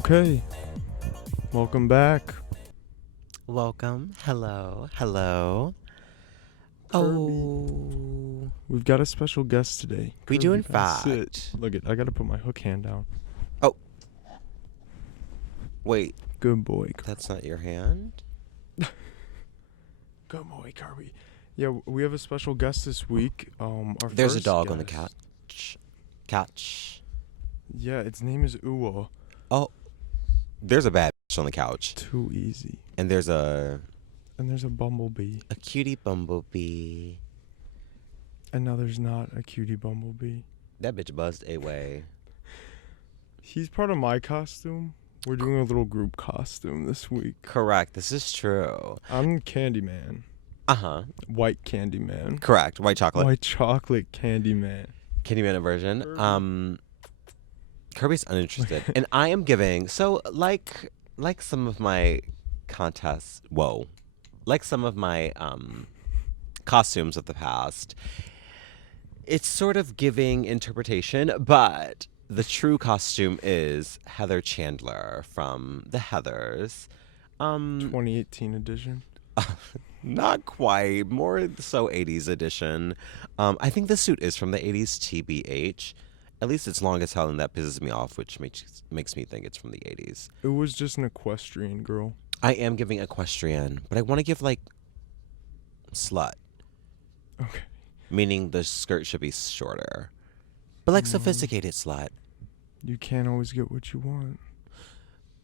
Okay, welcome back. Welcome. Hello. Hello. Kirby. Oh. We've got a special guest today. We Kirby, do, in sit. fact. Look it, I gotta put my hook hand down. Oh. Wait, Good boy, Kirby. that's not your hand? Good boy, Kirby. Yeah, we have a special guest this week. There's a first dog on the guest- couch. Couch. Yeah, its name is Uwa. Oh. There's a bad bitch on the couch. Too easy. And there's a bumblebee. cutie bumblebee. And now there's not a cutie bumblebee. That bitch buzzed away. He's part of my costume. We're doing a little group costume this week. Correct. This is true. I'm Candyman. Uh-huh. White Candyman. Correct. White chocolate. White chocolate Candyman. Candyman aversion. Kirby. Kirby's uninterested. And I am giving, so like some of my contests, like some of my costumes of the past, it's sort of giving interpretation, but the true costume is Heather Chandler from the Heathers. 2018 edition. Not quite, more so 80s edition. I think the suit is from the 80s, TBH. At least it's long as hell, and that pisses me off, which makes me think it's from the 80s. It was just an equestrian girl. I am giving equestrian, but I want to give, like, slut. Okay. Meaning the skirt should be shorter. But, like, sophisticated slut. You can't always get what you want.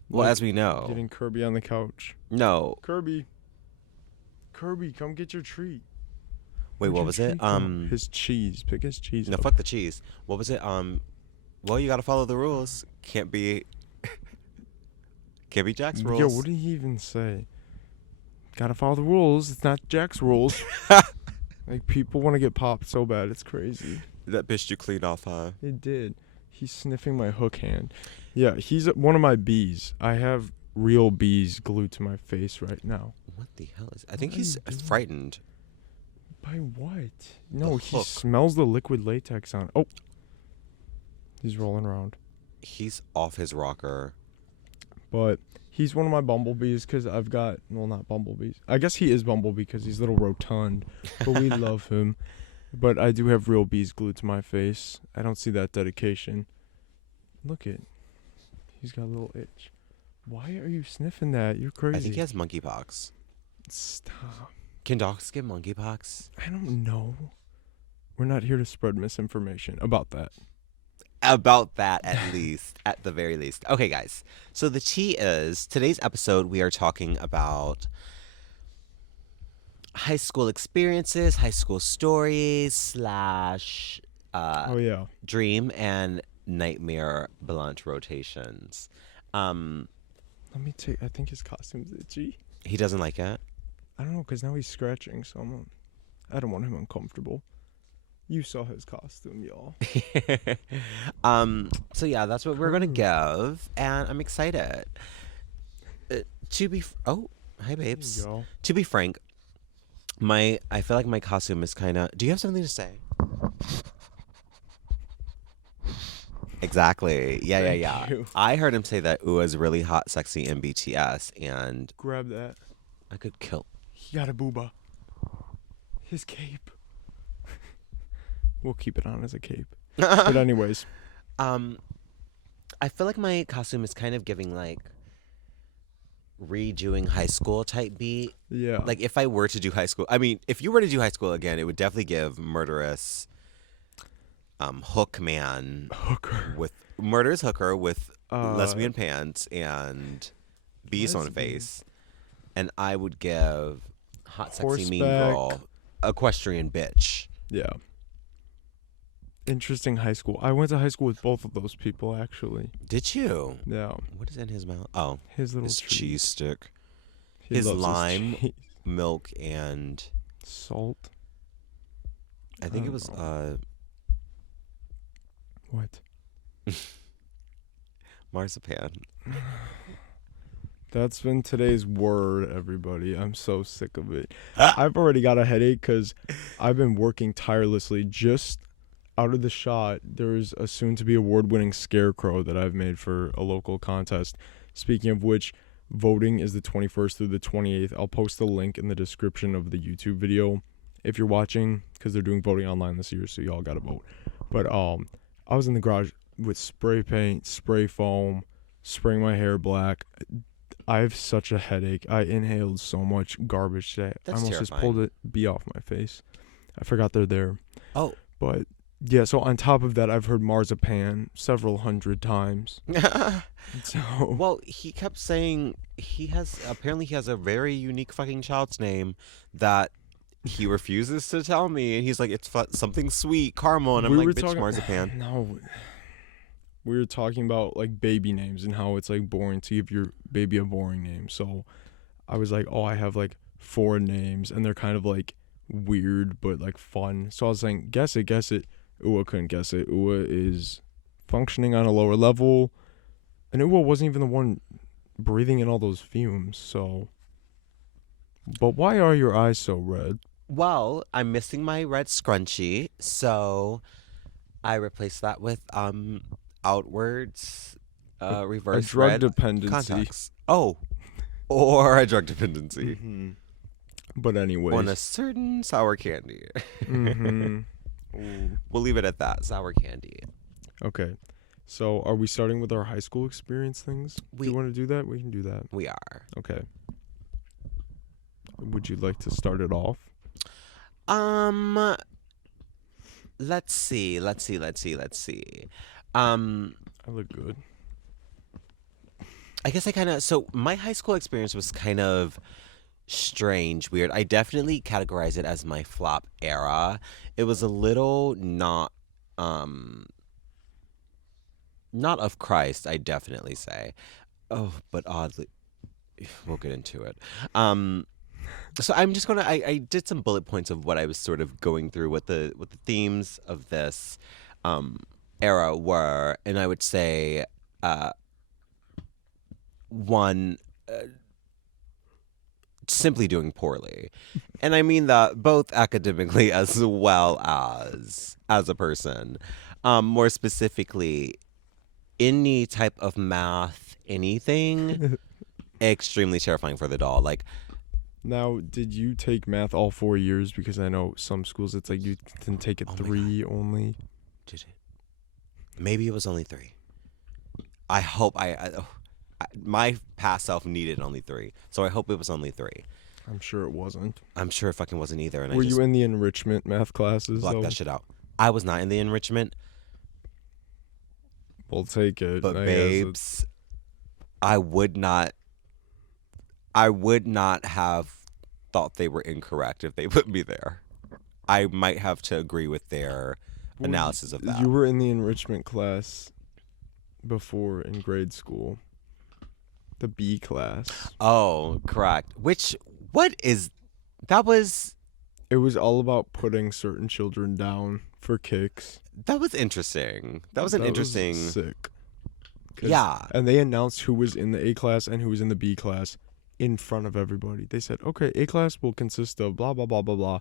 Well, Like as we know. Getting Kirby on the couch. No. Kirby, come get your treat. Wait, Where'd what your was it? treat go? His cheese. Pick his cheese No, up. fuck the cheese. What was it? Well, you gotta follow the rules. Can't be Jack's rules. Yo, what did he even say? Gotta follow the rules. It's not Jack's rules. Like, people want to get popped so bad. It's crazy. That pissed you clean off, huh? It did. He's sniffing my hook hand. Yeah, he's one of my bees. I have real bees glued to my face right now. What the hell is... I think What are he's you doing? frightened. By what? No, he hook. smells the liquid latex on. Oh. He's rolling around. He's off his rocker. But he's one of my bumblebees because I've got... Well, not bumblebees. I guess he is bumblebee because he's a little rotund. But we love him. But I do have real bees glued to my face. I don't see that dedication. Look it. He's got a little itch. Why are you sniffing that? You're crazy. I think he has monkeypox. Stop. Can dogs get monkeypox? I don't know. We're not here to spread misinformation about that. About that, at least. At the very least. Okay, guys. So the tea is, today's episode, we are talking about high school experiences, high school stories, / Oh, yeah. dream and nightmare blunt rotations. Let me take... I think his costume's itchy. He doesn't like it? I don't know, because now he's scratching, so I don't want him uncomfortable. You saw his costume, y'all. So yeah, that's what we're gonna give, and I'm excited. Oh, hi babes. There you go. To be frank, I feel like my costume is kind of. Do you have something to say? Exactly. Yeah. Thank you. I heard him say that Ua is really hot, sexy in BTS, and Grab that. I could kill. He got a booba. His cape. We'll keep it on as a cape. But anyways. I feel like my costume is kind of giving like redoing high school type beat. Yeah. Like if I were to do high school, I mean, if you were to do high school again, it would definitely give murderous hook man Hooker. with murderous hooker with lesbian Uh, pants and bees on lesbian. face. And I would give hot sexy mean Horseback. girl equestrian bitch. Yeah. Interesting high school. I went to high school with both of those people, actually. Did you? Yeah. What is in his mouth? Oh, His little his treat. cheese stick. He his loves lime. cheese. Milk and Salt. I think it don't was know. What? marzipan. That's been today's word, everybody. I'm so sick of it. I've already got a headache because I've been working tirelessly just out of the shot, there's a soon-to-be award-winning scarecrow that I've made for a local contest. Speaking of which, voting is the 21st through the 28th. I'll post the link in the description of the YouTube video if you're watching, because they're doing voting online this year, so y'all gotta vote. But I was in the garage with spray paint, spray foam, spraying my hair black. I have such a headache. I inhaled so much garbage today. That's I almost just terrifying. pulled it bee off my face. I forgot they're there. Oh. But yeah, so on top of that, I've heard marzipan several hundred times. So Well, he kept saying he has a very unique fucking child's name that he refuses to tell me, and he's like, it's something sweet, caramel, and I'm like, bitch, marzipan. No, we were talking about like baby names and how it's like boring to give your baby a boring name. So I was like, oh, I have like 4 names, and they're kind of like weird but like fun. So I was saying, guess it. Ua couldn't guess it. Ua is functioning on a lower level, and Ua wasn't even the one breathing in all those fumes. So, but why are your eyes so red? Well, I'm missing my red scrunchie, so I replaced that with outwards reverse a drug red dependency. contacts. Oh, or a drug dependency. Mm-hmm. But anyways, On a certain sour candy. mm-hmm. We'll leave it at that. Sour candy. Okay. So are we starting with our high school experience things? Do you want to do that? We can do that. We are. Okay. Would you like to start it off? Let's see. I look good. I guess so my high school experience was kind of strange, weird. I definitely categorize it as my flop era. It was a little not of Christ, I definitely say. Oh, but oddly, we'll get into it. So I'm just gonna. I did some bullet points of what I was sort of going through, what the themes of this era were, and I would say, one, simply doing poorly, and I mean that both academically as well as a person. More specifically, any type of math, anything, extremely terrifying for the doll. Like. Now, did you take math all 4 years? Because I know some schools it's like you can take it 3 only. Did it? Maybe it was only 3. I hope my past self needed only 3, so I hope it was only 3. I'm sure it wasn't. I'm sure it fucking wasn't either. And Were you in the enrichment math classes? Block that shit out. I was not in the enrichment. We'll take it. But babes, I would not have thought they were incorrect if they put me there. I might have to agree with their analysis of that. You were in the enrichment class before in grade school. The B class. Oh, correct. That was It was all about putting certain children down for kicks. That was interesting. That was interesting. Sick. Yeah. And they announced who was in the A class and who was in the B class in front of everybody. They said, okay, A class will consist of blah, blah, blah, blah, blah.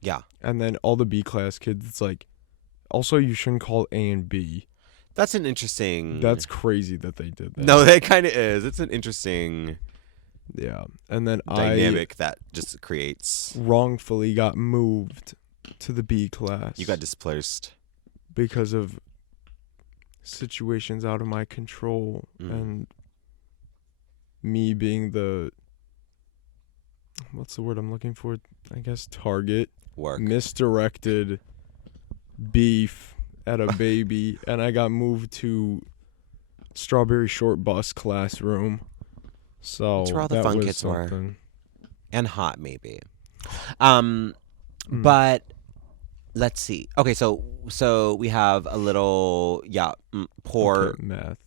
Yeah. And then all the B class kids, it's like, also you shouldn't call A and B. That's an interesting... That's crazy that they did that. No, that kind of is. It's an interesting... Yeah. And then dynamic that just creates... wrongfully got moved to the B class. You got displaced. Because of situations out of my control and me being the... What's the word I'm looking for? I guess target. Work. Misdirected beef at a baby. And I got moved to Strawberry Short Bus classroom. So that's where all the that fun was kids something. were. And hot, maybe. But let's see. Okay, so we have a little poor math,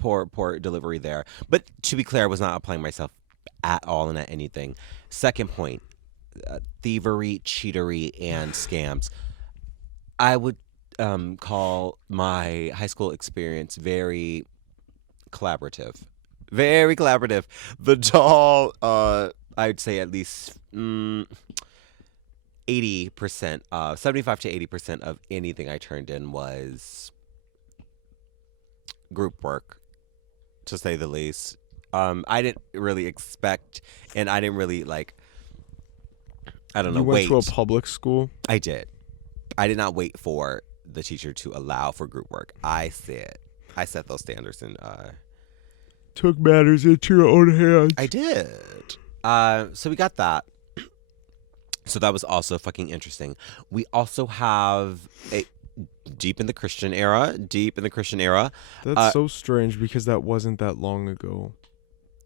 poor delivery there. But to be clear, I was not applying myself at all in anything. Second point, thievery, cheatery, and scams. I would call my high school experience very collaborative. Very collaborative. The doll, I'd say at least 80%, 75 to 80% of anything I turned in was group work, to say the least. I didn't really expect, and I didn't really like. I don't know. You went to a Wait, public school? I did. I did not wait for the teacher to allow for group work. I set those standards, and Took matters into your own hands. I did. So we got that. So that was also fucking interesting. We also have a deep in the Christian era. That's so strange because that wasn't that long ago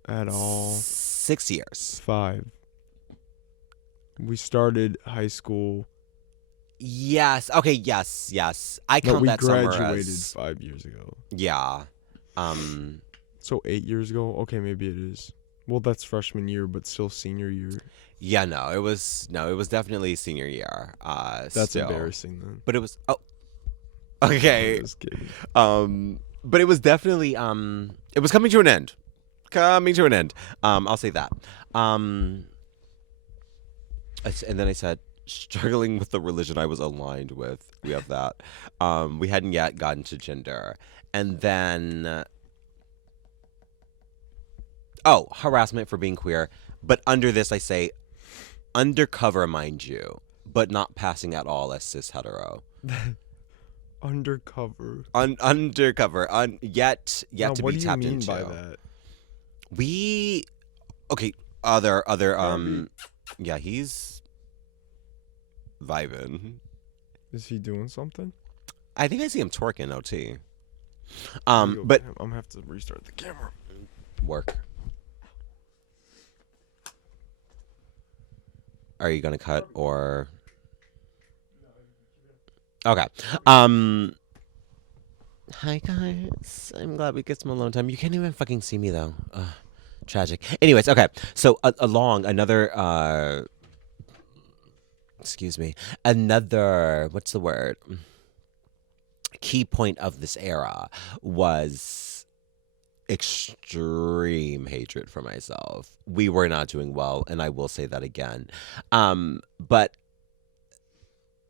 at all. 6 years. 5. We started high school. Yes. Okay. Yes. I No, count we that summer graduated as 5 years ago. yeah. So 8 years ago? Okay, maybe it is. Well, that's freshman year, but still senior year. Yeah. No, it was definitely senior year. That's still. embarrassing then. But it was okay. Just kidding. But it was definitely it was coming to an end. I'll say that. And then I said, struggling with the religion I was aligned with. We have that. We hadn't yet gotten to gender. And then, harassment for being queer. But under this, I say, undercover, mind you, but not passing at all as cis hetero. Undercover. Undercover. Yet Now, to what be do you tapped mean into. by that? Other yeah, he's vibing. Is he doing something? I think I see him twerking OT. But I'm gonna have to restart the camera. Work. Are you gonna cut or? Okay. Hi guys. I'm glad we get some alone time. You can't even fucking see me though. Tragic. Anyways, okay. So along another excuse me. Another what's the word? Key point of this era was extreme hatred for myself. We were not doing well, and I will say that again. But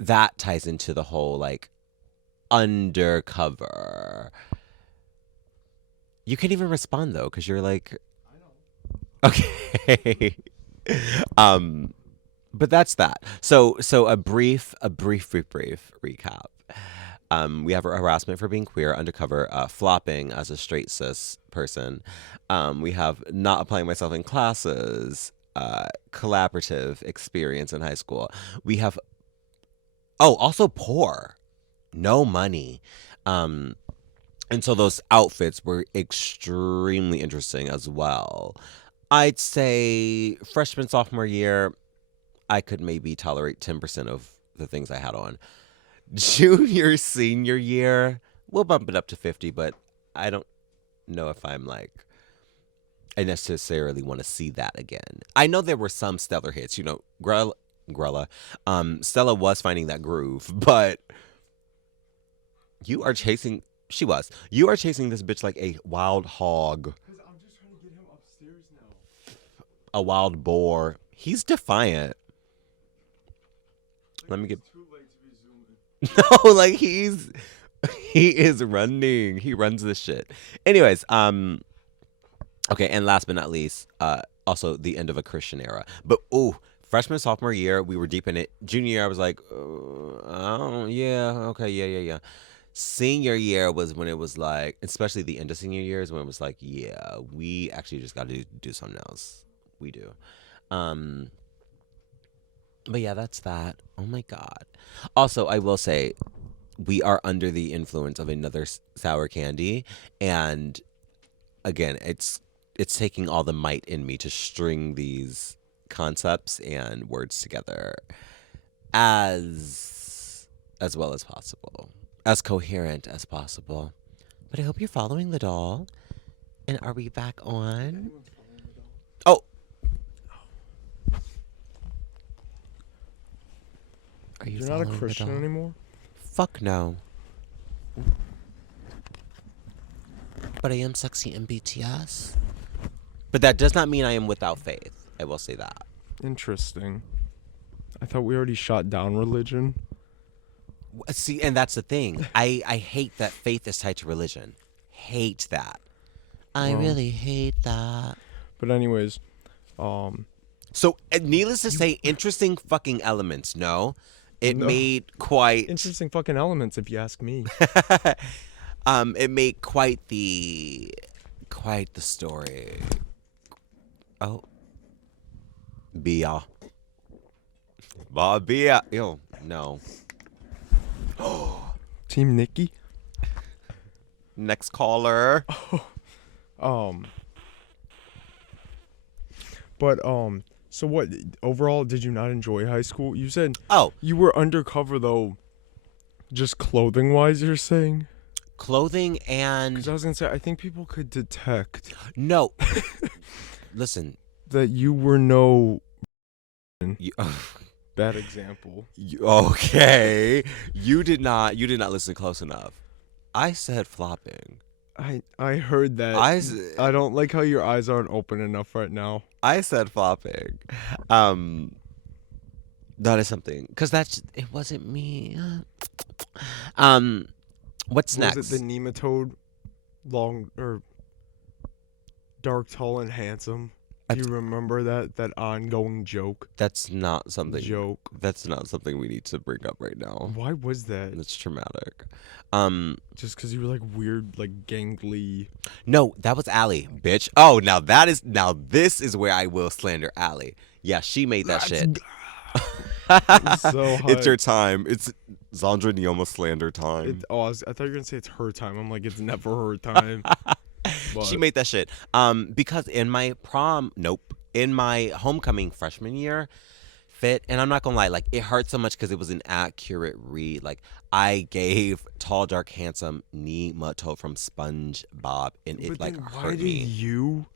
that ties into the whole like undercover. You can't even respond though, because you're like, okay. But that's that. So a brief recap. We have harassment for being queer, undercover, flopping as a straight cis person. We have not applying myself in classes, collaborative experience in high school. We have, also poor, no money. And so those outfits were extremely interesting as well. I'd say freshman, sophomore year, I could maybe tolerate 10% of the things I had on. Junior, senior year, we'll bump it up to 50, but I don't know if I necessarily want to see that again. I know there were some stellar hits, Grella. Stella was finding that groove, but you are chasing this bitch like a wild hog. Because I'm just trying to get him upstairs now. A wild boar. He's defiant. Let me get. Too late to be zooming. No, like he is running. He runs this shit. Anyways, okay, and last but not least, also the end of a Christian era. But freshman, sophomore year, we were deep in it. Junior year, I was like, yeah. Senior year was when it was like, especially the end of senior year is when it was like, yeah, we actually just got to do something else. We do. But yeah, that's that. Oh my God. Also, I will say, we are under the influence of another sour candy, and again, it's taking all the might in me to string these concepts and words together as well as possible, as coherent as possible. But I hope you're following the doll. And are we back on? Oh. Are You're not a Christian anymore? Fuck no. But I am sexy in BTS. But that does not mean I am without faith. I will say that. Interesting. I thought we already shot down religion. See, and that's the thing. I hate that faith is tied to religion. Hate that. I Well, really hate that. But anyways, um, So, needless to say, interesting fucking elements. No, it No. made quite. interesting fucking elements if you ask me. It made quite the story. Oh, Bia. Bia. Ew, no. Team Nikki. Next caller. But so what? Overall, did you not enjoy high school? You said Oh, you were undercover though. Just clothing wise, you're saying? clothing and Because I was gonna say, I think people could detect no. Listen, that you were no you, bad example. okay. You did not listen close enough. I said flopping. I heard that. I don't like how your eyes aren't open enough right now. I said flopping. That is something because it wasn't me. What's next? Was it the nematode, long or dark, tall, and handsome? Do you remember that ongoing joke? That's not something. Joke. That's not something we need to bring up right now. Why was that? It's traumatic. Just because you were like weird, like gangly. No, that was Allie, bitch. Oh, now this is where I will slander Allie. Yeah, she made that shit. So It's your time. It's Zandra Neoma slander time. I thought you were gonna say it's her time. I'm like, it's never her time. She made that shit. Because in my in my homecoming freshman year, fit, and I'm not gonna lie, like it hurt so much because it was an accurate read. Like I gave tall, dark, handsome Nematode from SpongeBob, and it But like then hurt why did me. you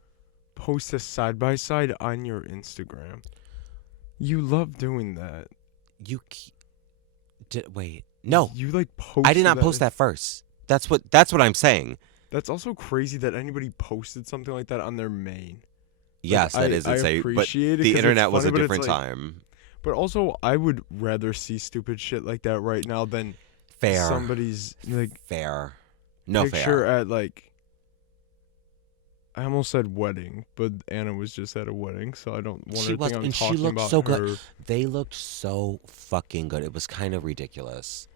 post a side by side on your Instagram? You love doing that. Wait, no, You like post. I did not post that first. That's what I'm saying. That's also crazy that anybody posted something like that on their main. Yes, that is I insane. But appreciate it 'cause the it's internet was a funny, but it's different like- time. But also, I would rather see stupid shit like that right now than Fair. somebody's like Fair. No picture fair. at like. I almost said wedding, but Anna was just at a wedding, so I don't want She her to was, think I'm and she talking looked about so her. good. They looked so fucking good. It was kind of ridiculous.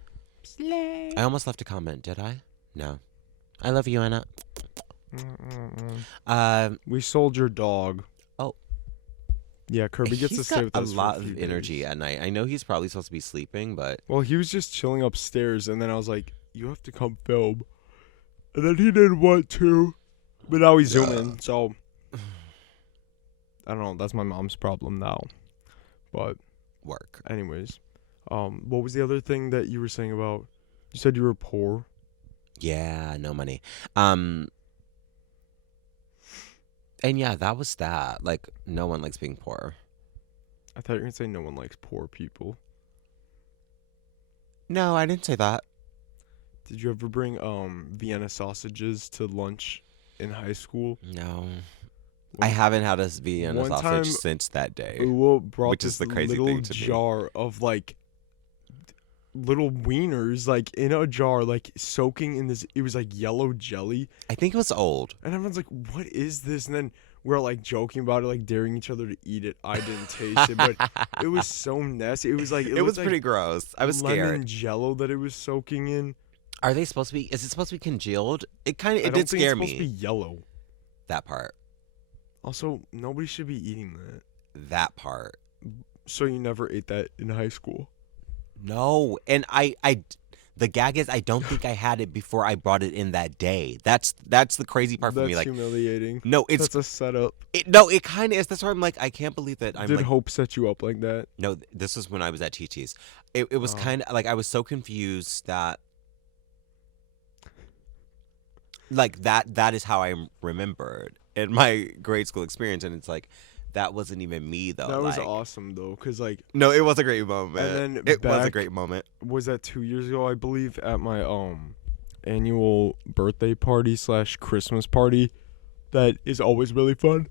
Slay. I almost left a comment, did I? No. I love you, Anna. We sold your dog. Oh. Yeah, Kirby gets to He's stay got with a us for lot few of energy days. at night. I know he's probably supposed to be sleeping, but Well, he was just chilling upstairs, and then I was like, "You have to come film," and then he didn't want to, but now he's zooming. So I don't know. That's my mom's problem now. But work. anyways, what was the other thing that you were saying about? You said you were poor. Yeah, no money. And yeah, that was that. Like, no one likes being poor. I thought you were gonna say no one likes poor people. No, I didn't say that. Did you ever bring Vienna sausages to lunch in high school? No. I haven't had a Vienna one sausage time, since that day. Uwo brought Which this is the crazy little thing to me. jar of like little wieners, like in a jar, like soaking in this. It was like yellow jelly, I think it was old. and everyone's like, "What is this?" And then we're like joking about it, like daring each other to eat it. I didn't taste it, but it was so nasty. It was like It was looked pretty like gross. I was lemon scared. jello that it was soaking in. Are they supposed to be? Is it supposed to be congealed? It kind of. I It don't did think scare it's supposed to be me. yellow. That part. Also, nobody should be eating that. That part. So you never ate that in high school? No, and the gag is I don't think I had it before I brought it in that day. That's the crazy part for me. That's Like, humiliating. no, it's That's a setup. it kind of is. That's why I'm like, I can't believe that I'm Did like, Hope set you up like that? no, this was when I was at TT's. It was Oh. kind of like I was so confused that like that is how I remembered in my grade school experience, and it's like that wasn't even me though. That was like, awesome though, cause like, no, it was a great moment. And then it was a back- great moment. was that 2 years ago? I believe at my annual birthday party / Christmas party, that is always really fun.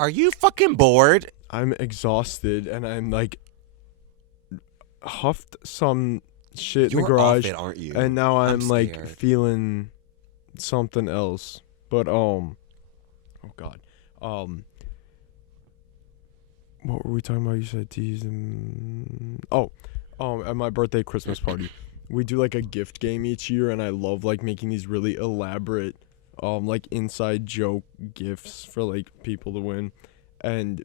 Are you fucking bored? I'm exhausted, and I'm like huffed some shit in You're the garage, off it, aren't you? and now I'm like scared. feeling something else. But oh god, what were we talking about? You said tease and at my birthday Christmas party, we do like a gift game each year, and I love like making these really elaborate like inside joke gifts for like people to win, and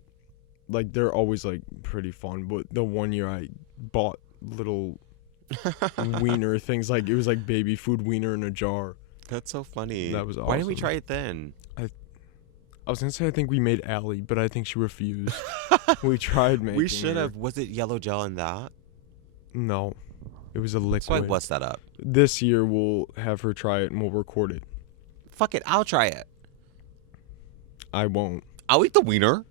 like they're always like pretty fun. But the one year I bought little wiener things, like it was like baby food wiener in a jar. That's so funny. That was Why didn't we awesome. try it then? I was gonna say I think we made Allie, but I think she refused. We tried making. We should her. have. Was it yellow gel in that? No, it was a liquid. So I bust that up. This year we'll have her try it and we'll record it. Fuck it, I'll try it. I won't. I'll eat the wiener.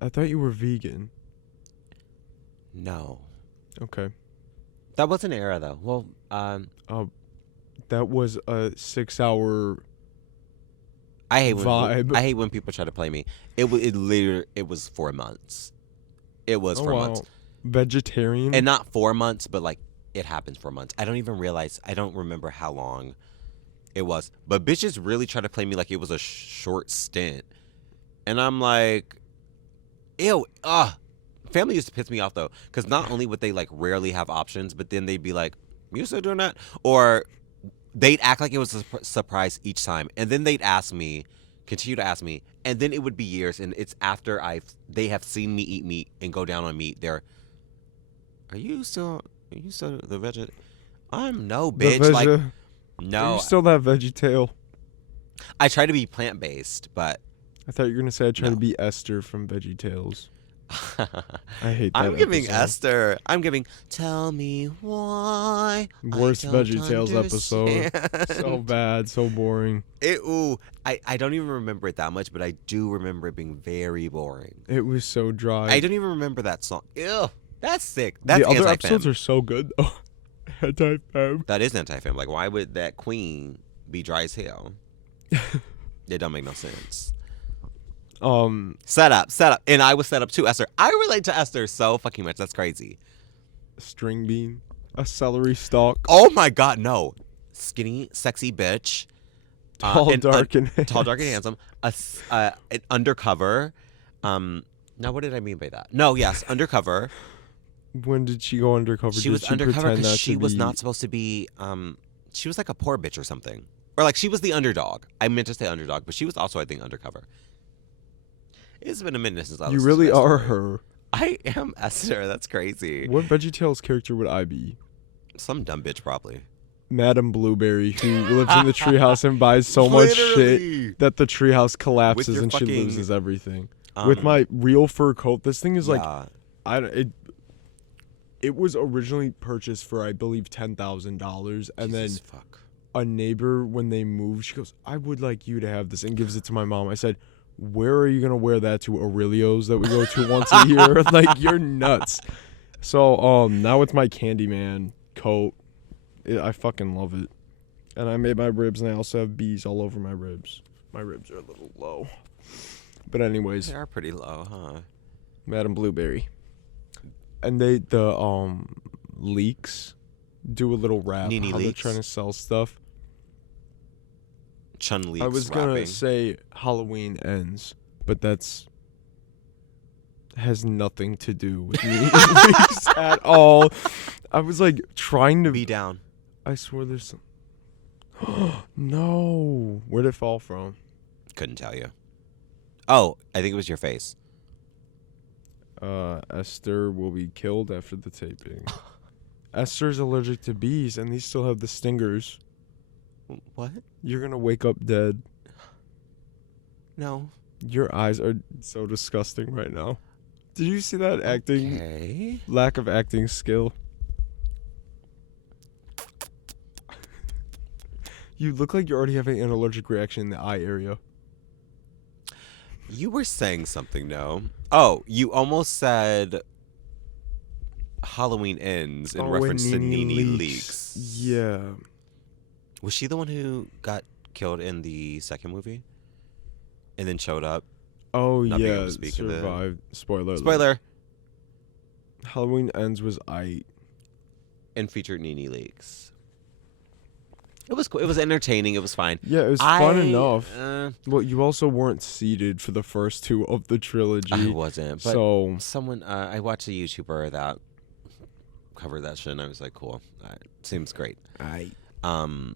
I thought you were vegan. No, Okay. that was an era though. Well, That was a 6-hour. I hate when Vibe. I hate when people try to play me. It was 4 months. It was 4 months, Vegetarian. and not 4 months, but like it happens 4 months. I don't even realize. I don't remember how long it was. But bitches really try to play me like it was a short stint, and I'm like, ew, Family used to piss me off though, because not only would they like rarely have options, but then they'd be like, "You still doing that?" Or they'd act like it was a surprise each time, and then they'd continue to ask me, and then it would be years, and it's after they have seen me eat meat and go down on meat. Are you still the veggie? I'm no bitch. Like Are no, you still that VeggieTale? I try to be plant based, but I thought you were gonna say I try No. to be Esther from VeggieTales. I hate that. I'm giving episode. Esther. I'm giving. Tell me why. Worst I don't VeggieTales episode. understand." So bad, so boring. I don't even remember it that much, but I do remember it being very boring. It was so dry. I don't even remember that song. Ew, that's sick. That's the other anti-fem. episodes are so good though. Anti-fem. That is anti-fem. Like, why would that queen be dry as hell? It don't make no sense. Set up, and I was set up too, Esther. I relate to Esther so fucking much. That's crazy. String bean, a celery stalk, Oh my god, no. Skinny, sexy bitch. tall, dark, and tall, dark, and handsome. An undercover. Now, what did I mean by that? No, yes, undercover. When did she go undercover? She Did was undercover pretend because not she to was be- not supposed to be. She was like a poor bitch or something, or like she was the underdog. I meant to say underdog, but she was also, I think, undercover. It's been a minute since I You listened really to that are story. her. I am Esther. That's crazy. What VeggieTales character would I be? Some dumb bitch, probably. Madam Blueberry, who lives in the treehouse and buys so much shit Literally. that the treehouse collapses your and she fucking, loses everything. With my real fur coat, this thing is like yeah. It was originally purchased for I believe $10,000, and Jesus, then fuck. a neighbor, when they moved, she goes, "I would like you to have this," and gives it to my mom. I said, "Where are you gonna wear that to Aurelio's that we go to once a year? Like, you're nuts." So now it's my Candyman coat. I fucking love it, and I made my ribs, and I also have bees all over my ribs. My ribs are a little low, but anyways, They are pretty low, huh? Madam Blueberry, and the leaks do a little rap. Nene how they're Leaks? trying trying to sell stuff. Chun Li. I was gonna say Halloween ends, but has nothing to do with Nene Leaks at all. I was like trying to Be down. I swear there's some. No, where'd it fall from? Couldn't tell you. Oh, I think it was your face. Esther will be killed after the taping. Esther's allergic to bees, and these still have the stingers. What? You're gonna wake up dead. No. Your eyes are so disgusting right now. Did you see that acting? Okay. Lack of acting skill. You look like you're already having an allergic reaction in the eye area. You were saying something, no? Oh, you almost said Halloween ends in reference to Nene Leaks. Yeah. Was she the one who got killed in the second movie? And then showed up? Oh Not being able yeah, to speak in the- survived. Spoiler. alert. Spoiler. Halloween Ends was And featured Nene Leakes. It was cool. It was entertaining. It was fine. Yeah, it was fun enough. Well, you also weren't seated for the first two of the trilogy. I wasn't. But So someone, I watched a YouTuber that covered that shit, and I was like, cool. Seems great. I feel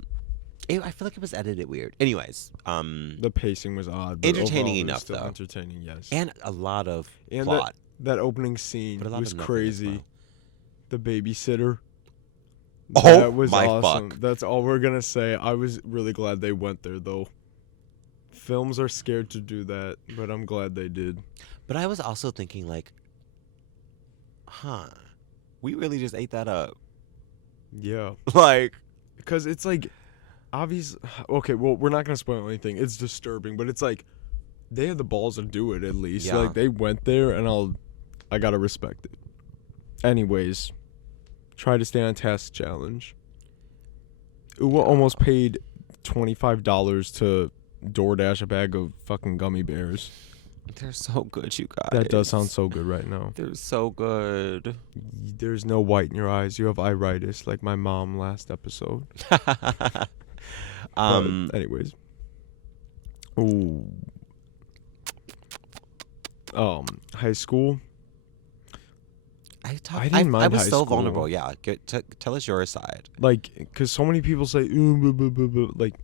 like it was edited weird. Anyways, the pacing was odd. But entertaining overall, it was enough, still though. Entertaining, yes. And a lot of And plot. that opening scene But a lot was of nothing as crazy. well. The babysitter. Oh, that was my awesome. fuck. That's all we're gonna say. I was really glad they went there, though. Films are scared to do that, but I'm glad they did. But I was also thinking, like, we really just ate that up. Yeah. Like, Because it's like, obvious. Okay, well, we're not gonna spoil anything. It's disturbing, but it's like, they had the balls to do it at least. Yeah. Like they went there, and I gotta respect it. Anyways, try to stay on task challenge. Uwa almost paid $25 to DoorDash a bag of fucking gummy bears. they're so good, you guys. That does sound so good right now. They're so good. There's no white in your eyes. You have iritis, like my mom last episode. But anyways. Ooh. High school. I didn't mind I was high so school. vulnerable. Yeah, tell us your side. Like, because so many people say, "Ooh, blah, blah, blah, blah." Like,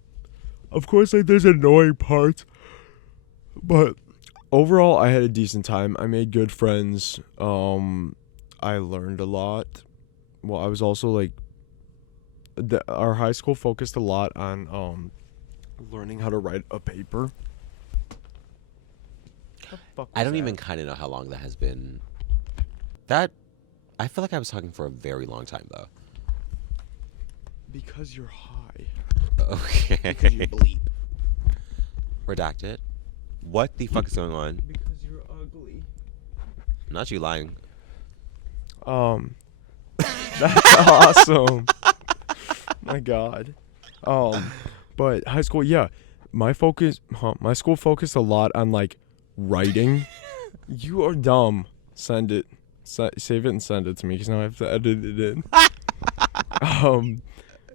of course, like, there's annoying parts. But overall, I had a decent time. I made good friends. I learned a lot. Well, I was also, like, our high school focused a lot on learning how to write a paper. I don't even kind of know how long that has been. I feel like I was talking for a very long time, though. Because you're high. Okay. Because you bleep. Redacted. What the fuck is going on? Because you're ugly. Not you lying. That's awesome. My God. But high school, yeah. My school focused a lot on like writing. You are dumb. Send it. Save it and send it to me because now I have to edit it in.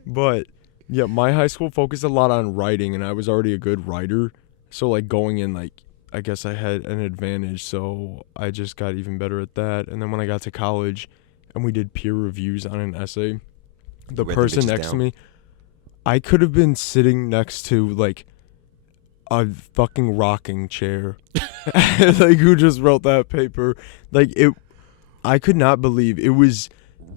But yeah, my high school focused a lot on writing, and I was already a good writer. So like going in, like I guess I had an advantage. So I just got even better at that. And then when I got to college, and we did peer reviews on an essay, the person next to me, I could have been sitting next to like a fucking rocking chair. Like who just wrote that paper? Like I could not believe it was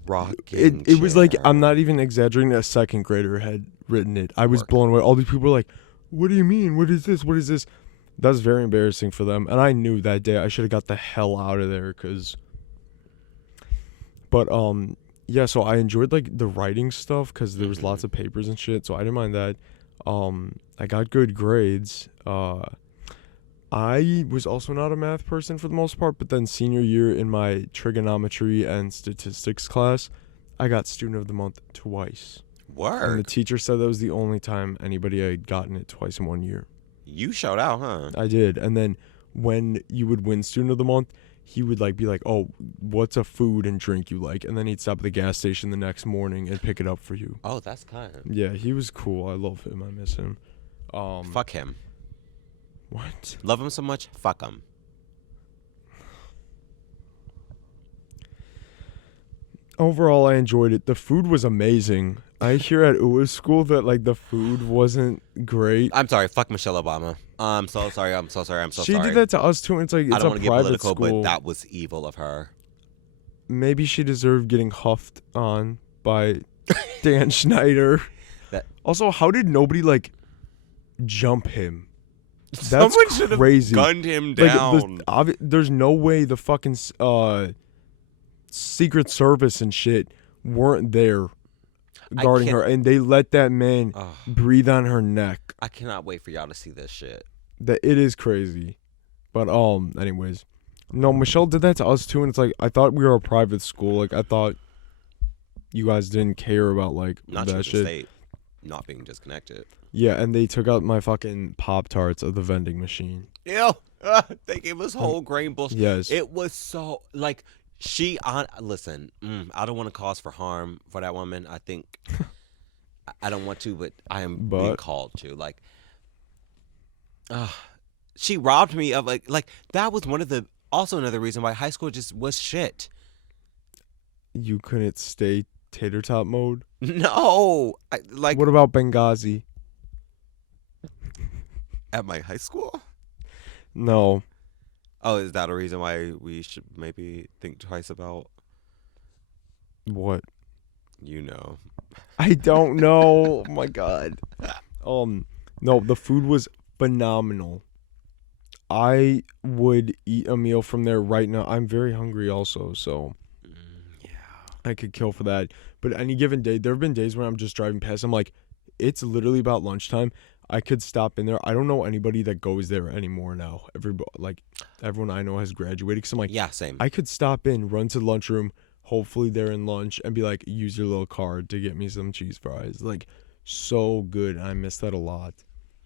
Rocking. It was like, I'm not even exaggerating, a second grader had written it. I was blown away. All these people were like, "What do you mean? What is this? What is this?" That was very embarrassing for them. And I knew that day I should have got the hell out of there but yeah, so I enjoyed like the writing stuff because there was lots of papers and shit. So I didn't mind that. I got good grades. I was also not a math person for the most part, but then senior year in my trigonometry and statistics class, I got student of the month twice. And the teacher said that was the only time anybody had gotten it twice in 1 year. You showed out, huh? I did. And then when you would win student of the month, he would like be like, "Oh, what's a food and drink you like?" And then he'd stop at the gas station the next morning and pick it up for you. Oh, that's kind. Yeah, he was cool. I love him. I miss him. Fuck him. What? Love him so much. Fuck him. Overall, I enjoyed it. The food was amazing. I hear at Uwa's school that like the food wasn't great. I'm sorry. Fuck Michelle Obama. I'm so sorry. I'm so sorry. She did that to us too. And it's like, it's I don't a want to get private political, school. but that was evil of her. Maybe she deserved getting huffed on by Dan Schneider. Also, how did nobody like jump him? That's Someone should have crazy. gunned him down. Like, there's no way the fucking Secret Service and shit weren't there guarding her, and they let that man breathe on her neck. I cannot wait for y'all to see this shit. That it is crazy. But anyways, no, Michelle did that to us too, and it's like I thought we were a private school. Like I thought you guys didn't care about like Not that sure shit. the state not being disconnected. Yeah, and they took out my fucking Pop-Tarts of the vending machine. Ew. They gave us whole grain bullshit. Yes. It was so like listen. I don't want to cause for harm for that woman. I think I don't want to, but I am being called to. Like, she robbed me of like that was one of the also another reason why high school just was shit. You couldn't stay tater tot mode? No, What about Benghazi? At my high school? No. Oh, is that a reason why we should maybe think twice about What? You know. I don't know. Oh my god. No, the food was phenomenal. I would eat a meal from there right now. I'm very hungry also, so yeah. I could kill for that. But any given day, there have been days when I'm just driving past. I'm like, it's literally about lunchtime. I could stop in there. I don't know anybody that goes there anymore now. Everyone I know has graduated. Cause I'm like, yeah, same. I could stop in, run to the lunchroom. Hopefully they're in lunch and be like, use your little card to get me some cheese fries. Like, so good. I miss that a lot.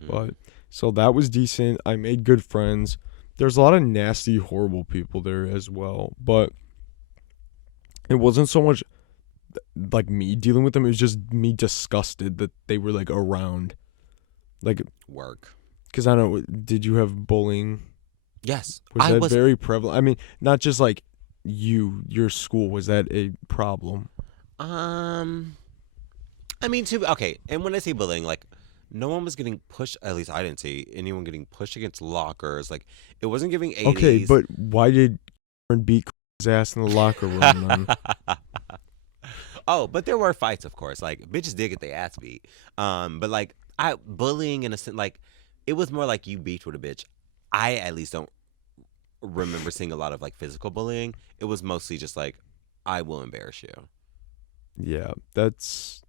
But so that was decent. I made good friends. There's a lot of nasty, horrible people there as well. But it wasn't so much like me dealing with them. It was just me disgusted that they were like around. Like work. Because I don't know, did you have bullying? Yes. Was that very prevalent? I mean, not just like your school. Was that a problem? I mean, okay. And when I say bullying, like, no one was getting pushed. At least I didn't see anyone getting pushed against lockers. Like, it wasn't giving 80s. Okay, but why did Karen beat his ass in the locker room then? Oh, but there were fights, of course. Like, bitches did get their ass beat. But like, bullying in a sense, like, it was more like you beat with a bitch. I at least don't remember seeing a lot of like physical bullying. It was mostly just like, I will embarrass you. Yeah, that's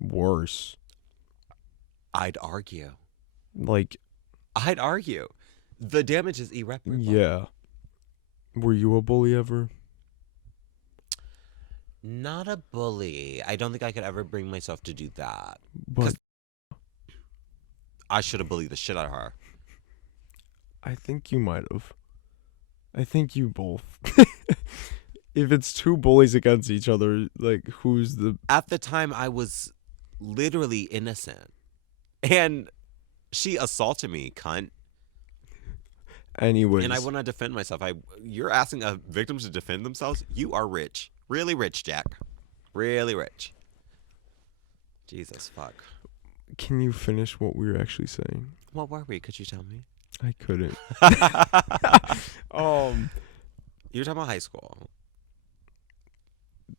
worse. I'd argue. Like, I'd argue. The damage is irreparable. Yeah. Were you a bully ever? Not a bully. I don't think I could ever bring myself to do that. But I should have bullied the shit out of her. I think you might have. I think you both. If it's two bullies against each other, like, who's the... At the time, I was literally innocent. And she assaulted me, cunt. Anyways. And I want to defend myself. You're asking a victim to defend themselves? You are rich. Really rich, Jack. Really rich. Jesus, fuck. Can you finish what we were actually saying? What were we? Could you tell me? I couldn't. You were talking about high school.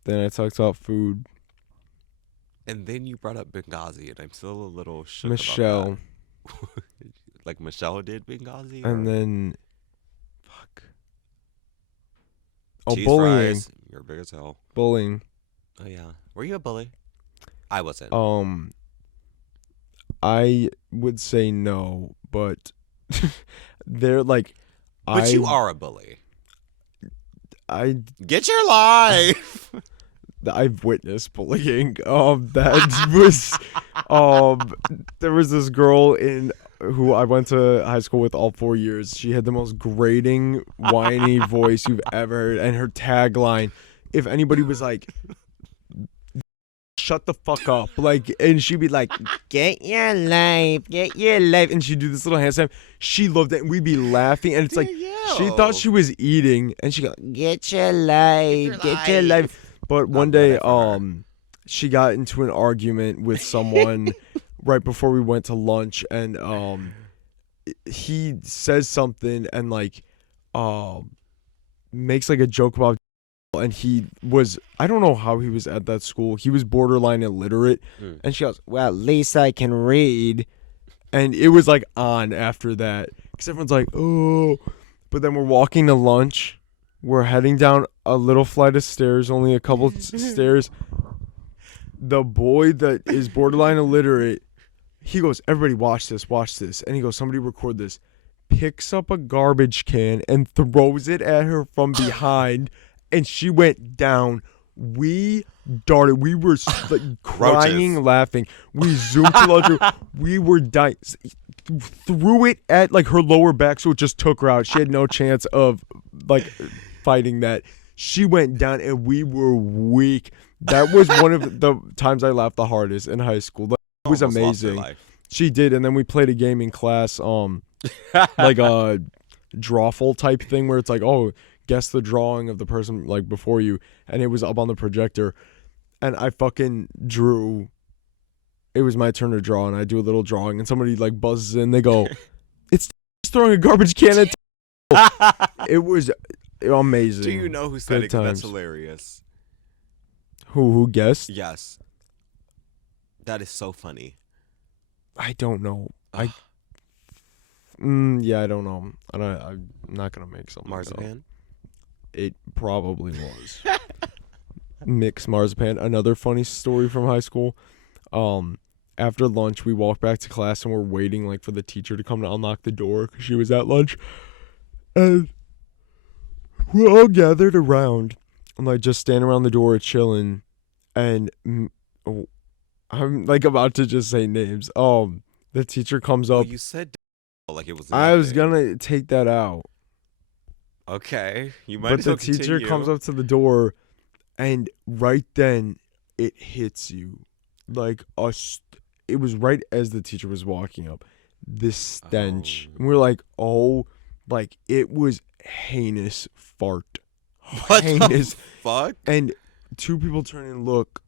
Then I talked about food. And then you brought up Benghazi, and I'm still a little shook Michelle. about that. Like Michelle did Benghazi? And then... Fuck. Oh, Cheese bullying. Fries. You're big as hell. Bullying. Oh, yeah. Were you a bully? I wasn't. I would say no, but they're like... But you are a bully. Get your life. I've witnessed bullying. That was there was this girl who I went to high school with all 4 years. She had the most grating, whiny voice you've ever heard, and her tagline, if anybody was like, shut the fuck up, like, and she'd be like, get your life, and she'd do this little handstand. She loved it, and we'd be laughing, and it's like, she thought she was eating, and she go, get your life, get your life. But one day, she got into an argument with someone right before we went to lunch, and he says something and like makes like a joke about, and I don't know how he was at that school. He was borderline illiterate, and she goes, well, at least I can read. And it was like on after that, because everyone's like, oh. But then we're walking to lunch. We're heading down a little flight of stairs, only a couple stairs. The boy that is borderline illiterate, he goes, everybody watch this. And he goes, somebody record this. Picks up a garbage can and throws it at her from behind. And she went down. We darted. We were like crying, laughing. We zoomed to lunch. We were dying. threw it at like her lower back, so it just took her out. She had no chance of like fighting that. She went down, and we were weak. That was one of the times I laughed the hardest in high school. Like, it was Almost lost her amazing. life. She did, and then we played a game in class, like a drawful type thing where it's like, oh, guess the drawing of the person like before you, and it was up on the projector, and I fucking drew. It was my turn to draw, and I do a little drawing, and somebody like buzzes in. They go, "It's throwing a garbage can at." It was amazing. Do you know who said Good it? 'Cause that's times. hilarious. Who guessed? Yes. That is so funny. I don't know. Ugh. Yeah, I don't know. I'm not gonna make something up. Marzipan? It probably was. Mixed marzipan. Another funny story from high school. After lunch, we walked back to class and we're waiting like for the teacher to come to unlock the door because she was at lunch, and we're all gathered around and like just standing around the door chilling, and I'm like about to just say names. The teacher comes Oh, up. you said like it was. I was nothing. gonna take that out. Okay, you might But as the well teacher continue. comes up to the door, and right then it hits you like it was right as the teacher was walking up. This stench. Oh. And we're like, oh, like it was heinous fart. What Heinous. the fuck? And two people turn and look,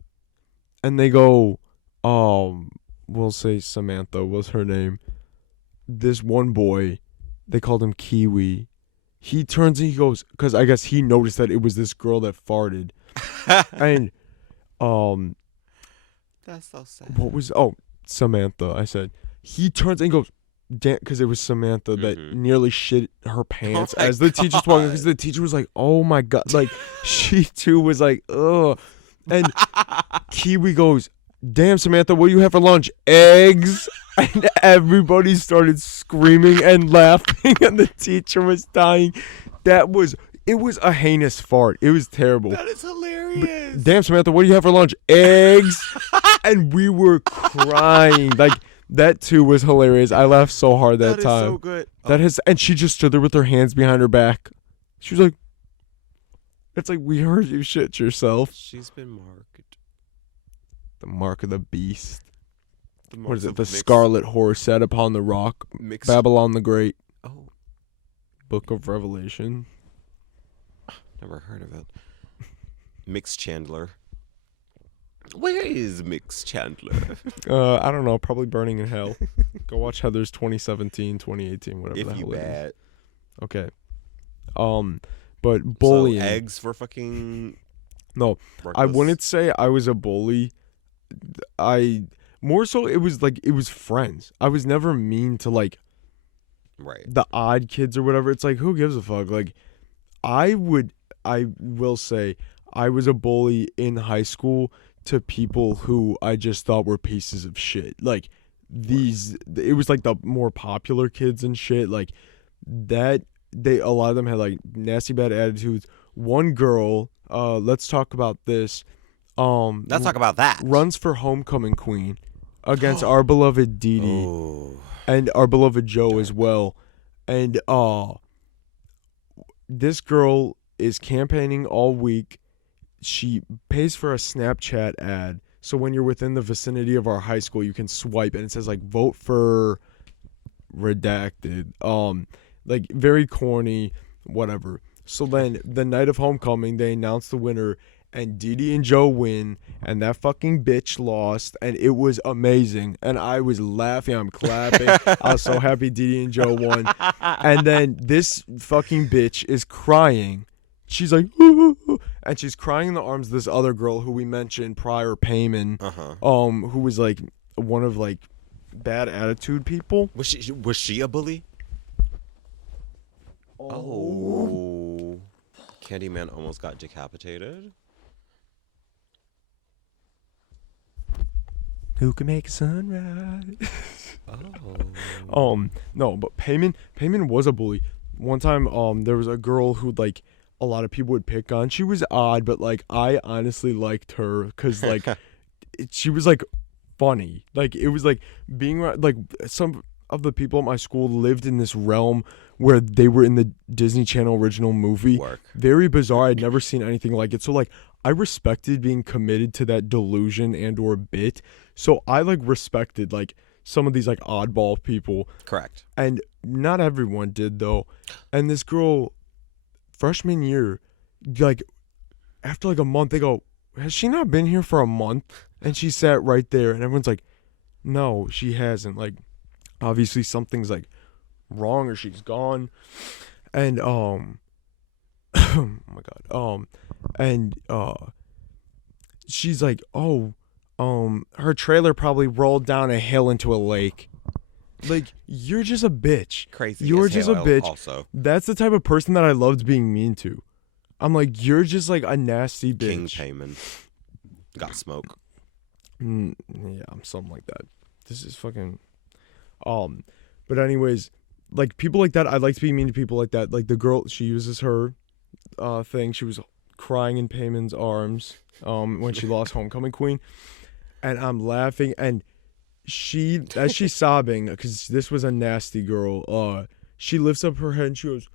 and they go, we'll say Samantha was her name. This one boy, they called him Kiwi. He turns and he goes, because I guess he noticed that it was this girl that farted. And, That's so sad. what was, Samantha, I said. He turns and he goes, damn, because it was Samantha that Mhm. nearly shit her pants my as the teacher's walking, God. because the teacher was like, oh my God. Like, she too was like, ugh. And Kiwi goes, damn, Samantha, what do you have for lunch? Eggs? And everybody started screaming and laughing, and the teacher was dying. It was a heinous fart. It was terrible. That is hilarious. Damn, Samantha, what do you have for lunch? Eggs? And we were crying. Like, that too was hilarious. I laughed so hard that is time. so good. And she just stood there with her hands behind her back. She was like, it's like, we heard you shit yourself. She's been marked. The mark of the beast. The What is marks it? of The mixed- scarlet horse sat upon the rock. Mixed. Babylon the Great. Oh, Book of Revelation. never heard of it. Mix Chandler. Where is Mix Chandler? I don't know. Probably burning in hell. Go watch Heather's 2017, 2018, whatever the If you hell it is. bet. Okay. But bullying. So eggs for fucking. No, I breakfast? wouldn't say I was a bully. More so it was friends. I was never mean to like Right. the odd kids or whatever. It's like, who gives a fuck? Like, I will say I was a bully in high school to people who I just thought were pieces of shit. Like, it was like the more popular kids and shit. Like, a lot of them had like nasty bad attitudes. One girl, let's talk about this. Let's talk about that. Runs for homecoming queen against our beloved Dee Dee. Oh. And our beloved Joe as well. And this girl is campaigning all week. She pays for a Snapchat ad. So when you're within the vicinity of our high school, you can swipe and it says like vote for redacted. Like very corny, whatever. So then the night of homecoming, they announce the winner, and Dee Dee and Joe win, and that fucking bitch lost, and it was amazing. And I was laughing, I'm clapping. I was so happy Dee Dee and Joe won. And then this fucking bitch is crying. She's like, and she's crying in the arms of this other girl who we mentioned prior, Payman, who was like one of like bad attitude people. Was she a bully? Oh. Candyman almost got decapitated. Who can make a sunrise? Oh. No, but Payman was a bully. One time, there was a girl who like a lot of people would pick on. She was odd, but like I honestly liked her because like she was like funny. Like it was like being like of the people at my school lived in this realm where they were in the Disney Channel original movie. Work. Very bizarre. I'd never seen anything like it. So like I respected being committed to that delusion and or bit. So I like respected like some of these like oddball people. Correct. And not everyone did though. And this girl, freshman year, like after like a month, they go, has she not been here for a month? And she sat right there, and everyone's like, no, she hasn't. Like, obviously something's like wrong, or she's gone. And oh my god, and she's like, oh, her trailer probably rolled down a hill into a lake. Like, you're just a bitch. Crazy. You're as just hell a bitch. Also, That's the type of person that I loved being mean to. I'm like, you're just like a nasty bitch. King Payman got smoke. Yeah, I'm something like that. This is fucking. But anyways, like people like that, I like to be mean to people like that. Like the girl, she uses her, thing. She was crying in Payman's arms, when she lost Homecoming Queen, and I'm laughing, and as she's sobbing, because this was a nasty girl. She lifts up her head and she goes,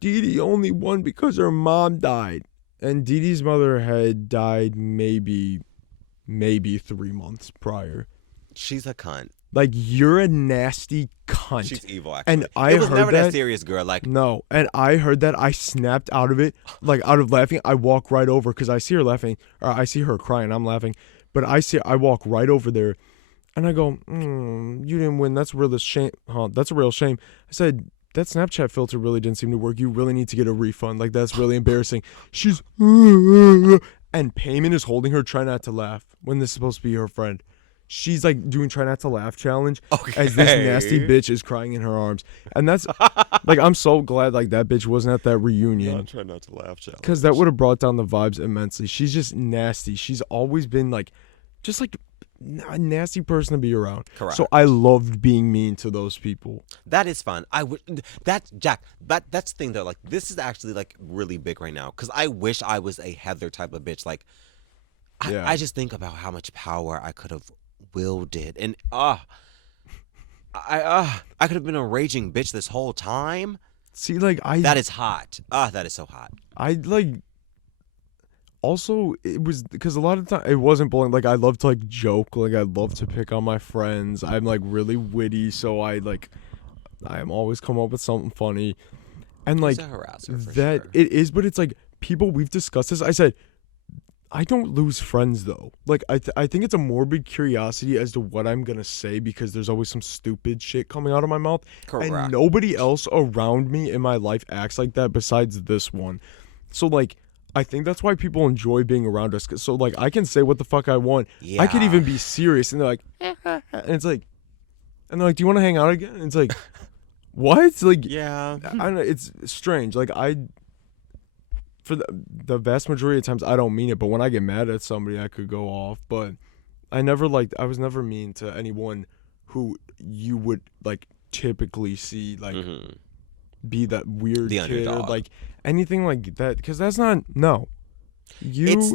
Dee Dee only won because her mom died. And Dee Dee's mother had died maybe 3 months prior. She's a cunt. Like, you're a nasty cunt. She's evil, actually. And I it was heard never that serious, girl. Like, no, and I heard that. I snapped out of it, like out of laughing. I walk right over because I see her laughing, or I see her crying. I'm laughing, but I walk right over there, and I go, "You didn't win. That's a real shame. Huh? That's a real shame." I said, that Snapchat filter really didn't seem to work. You really need to get a refund. Like, that's really embarrassing. She's and Payman is holding her, try not to laugh when this is supposed to be her friend. She's like doing try not to laugh challenge as this nasty bitch is crying in her arms. And that's like, I'm so glad like that bitch wasn't at that reunion. Not try not to laugh challenge. Because that would have brought down the vibes immensely. She's just nasty. She's always been like, just like a nasty person to be around. Correct. So I loved being mean to those people. That is fun. I would. That's Jack. That's the thing though. Like, this is actually like really big right now. Because I wish I was a Heather type of bitch. Like, I just think about how much power I could have wielded, and I could have been a raging bitch this whole time. See, like that is hot. That is so hot. I like. Also, it was because a lot of time it wasn't bullying. Like, I love to like joke. Like, I love to pick on my friends. I'm like really witty, so I am always come up with something funny, and like He's a harasser for that sure. it is. But it's like people, we've discussed this. I said I don't lose friends though. Like, I think it's a morbid curiosity as to what I'm gonna say because there's always some stupid shit coming out of my mouth, Correct. and nobody else around me in my life acts like that besides this one. So like, I think that's why people enjoy being around us. So like, I can say what the fuck I want. Yeah. I could even be serious, and they're like, and it's like, and they're like, do you want to hang out again? And it's like, what? It's like, Yeah. I don't know. It's strange. Like, for the vast majority of times, I don't mean it, but when I get mad at somebody, I could go off. But I was never mean to anyone who you would like typically see like be that weird The kid underdog. or like anything like that, because that's not It's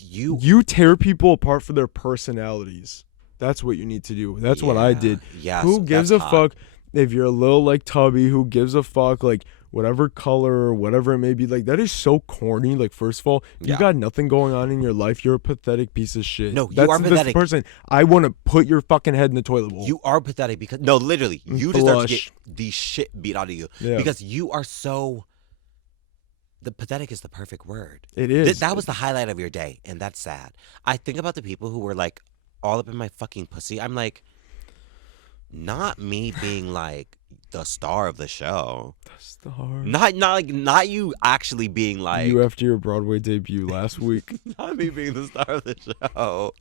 you tear people apart for their personalities. That's what you need to do. That's what I did. Yes, Who gives a that's hot. fuck if you're a little like Tubby? Who gives a fuck like whatever color or whatever it may be? Like, that is so corny. Like, first of all, you Yeah. got nothing going on in your life. You're a pathetic piece of shit. No, you That's are the pathetic. person. I want to put your fucking head in the toilet bowl. You are pathetic because no, literally, you deserve to Blush. get the shit beat out of you Yeah. because you are so. The pathetic is the perfect word. It is. That was the highlight of your day, and that's sad. I think about the people who were like all up in my fucking pussy. I'm like, not me being like the star of the show. Star. Not you actually being like You after your Broadway debut last week. not me being the star of the show.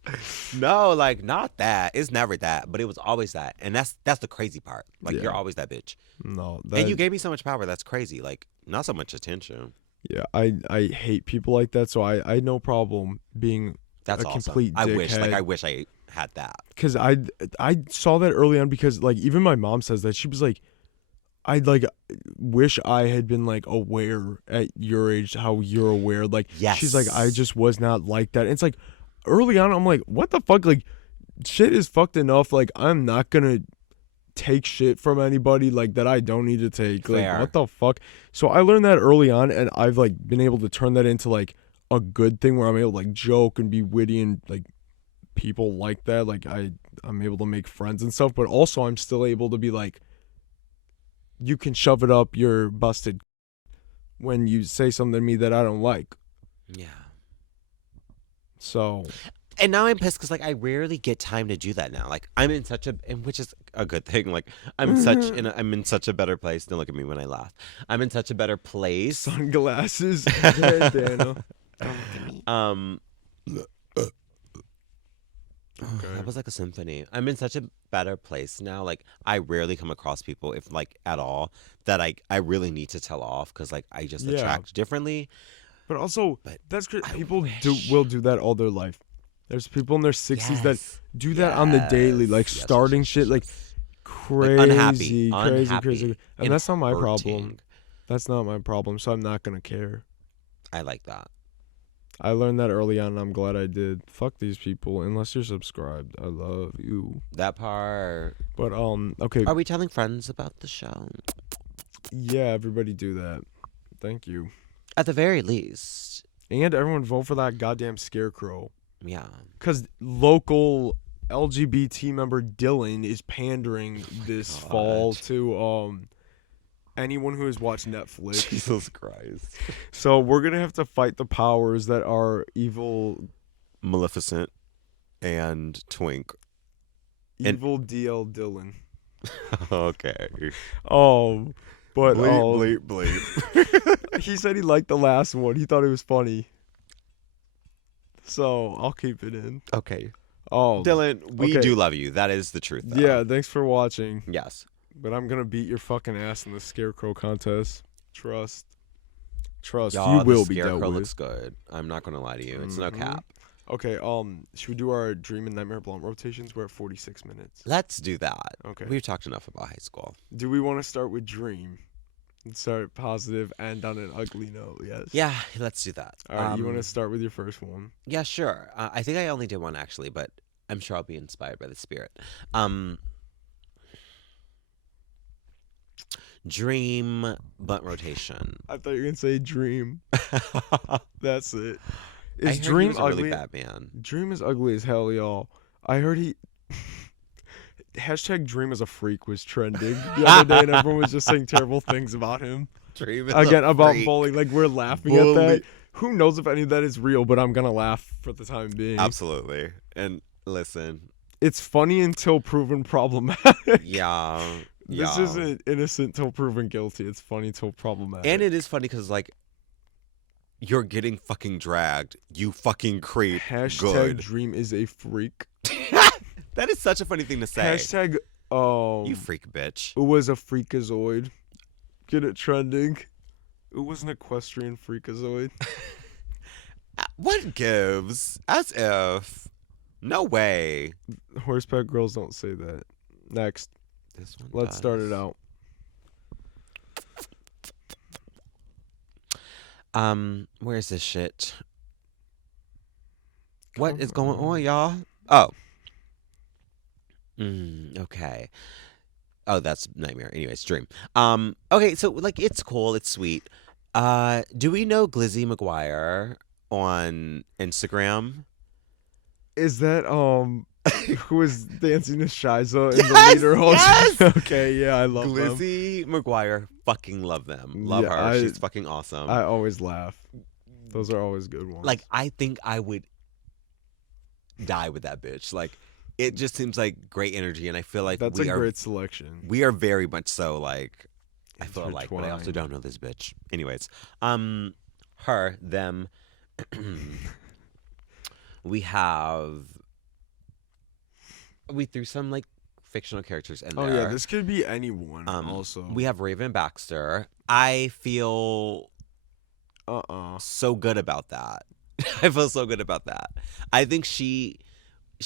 No, like not that. It's never that, but it was always that, and that's the crazy part. Like Yeah. you're always that bitch, No, and you gave me so much power. That's crazy. Like not so much attention. yeah, I hate people like that. So I had no problem being That's a awesome. complete I wish dickhead. I had that. Because I saw that early on, because like even my mom says that. She was like, I like wish I had been like aware at your age how you're aware. Like, she's like, I just was not like that. And it's like early on, I'm like, what the fuck? Like, shit is fucked enough. Like, I'm not gonna take shit from anybody like that I don't need to take. Fair. Like what the fuck? So I learned that early on, and I've like been able to turn that into like a good thing where I'm able to like joke and be witty and like people like that. Like I'm able to make friends and stuff, but also I'm still able to be like, you can shove it up your busted when you say something to me that I don't like. Yeah. So. And now I'm pissed because like I rarely get time to do that now. Like I'm in such a, and which is a good thing. Like I'm in such a better place. Don't look at me when I laugh. I'm in such a better place. Sunglasses. Bandana. Don't look at me. Okay. That was like a symphony. I'm in such a better place now. Like I rarely come across people, if like at all, that I really need to tell off because like I just attract differently. But also, But that's great. I People wish. will do that all their life. There's people in their 60s that Yes. do that on the daily, like Yes, yes, starting yes, shit, yes, like yes. crazy, Unhappy, crazy. And that's not my problem. hurting. That's not my problem, so I'm not going to care. I like that. I learned that early on, and I'm glad I did. Fuck these people, unless you're subscribed. I love you. That part. But, okay. Are we telling friends about the show? Yeah, everybody do that. Thank you. At the very least. And everyone vote for that goddamn scarecrow. Yeah. Because local LGBT member Dylan is pandering this fall to anyone who has watched Netflix. Jesus Christ. So we're going to have to fight the powers that are evil. Maleficent and Twink. Evil DL Dylan. Okay. But bleep. he said he liked the last one. He thought it was funny. So I'll keep it in. Okay. Oh, Dylan, we okay. do love you. That is the truth, though. Yeah, thanks for watching. Yes. But I'm going to beat your fucking ass in the scarecrow contest. Trust. Y'all, You will the be dealt scarecrow with. looks good. I'm not going to lie to you. It's no cap. Okay, should we do our dream and nightmare blunt rotations? We're at 46 minutes. Let's do that. Okay. We've talked enough about high school. Do we want to start with dream? Let's start positive and on an ugly note, yes. Yeah, let's do that. All right, you want to start with your first one? Yeah, sure. I think I only did one, actually, but I'm sure I'll be inspired by the spirit. Dream blunt rotation. I thought you were going to say dream. That's it. I Is heard dream he was a ugly? really bad man. Dream is ugly as hell, y'all. I heard he... Hashtag dream as a freak was trending the other day, and everyone was just saying terrible things about him. Dream is Again, a about freak. bullying. Like, we're laughing at that. Who knows if any of that is real, but I'm going to laugh for the time being. Absolutely. And listen. It's funny until proven problematic. Yeah. This isn't innocent till proven guilty. It's funny till problematic. And it is funny because, like, you're getting fucking dragged. You fucking creep. Hashtag Good. dream is a freak. That is such a funny thing to say. Hashtag, you freak bitch. it was a freakazoid. Get it trending. It was an equestrian freakazoid. What gives? As if. No way. Horseback girls don't say that. Next. This one Let's does. start it out. Where's this shit? What is going on, y'all? Oh. Okay. Oh, that's nightmare. Anyways, dream. Okay, so like it's cool, it's sweet. Do we know Glizzy McGuire on Instagram? Is that who is dancing to Shiza in Yes, the leader hall? yes! Okay, yeah, I love them. Glizzy McGuire, fucking love them. Love Yeah, her. She's fucking awesome. I always laugh. Those are always good ones. Like, I think I would die with that bitch. Like, it just seems like great energy, and I feel like that's we a are great selection. we are very much so like I feel like, but I also Intertwined. don't know this bitch. Anyways, her, them. We threw some like fictional characters in Oh there. yeah, this could be anyone. Also, We have Raven Baxter. I feel so good about that. I feel so good about that. I think she's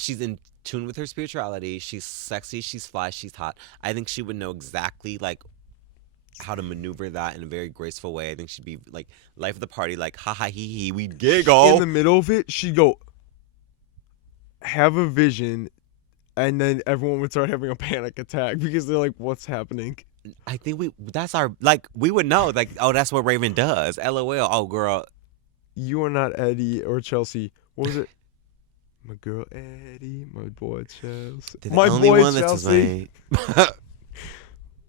in tune with her spirituality. She's sexy. She's fly. She's hot. I think she would know exactly like how to maneuver that in a very graceful way. I think she'd be like life of the party, like ha ha hee hee, we'd giggle. in the middle of it, she'd go have a vision and then everyone would start having a panic attack because they're like, "What's happening?" I think that's our, like, we would know, like, oh, that's what Raven does. LOL. Oh, girl. You are not Eddie or Chelsea. What was it? My girl Eddie, my boy Chelsea. They're the My only boy one that's Chelsea.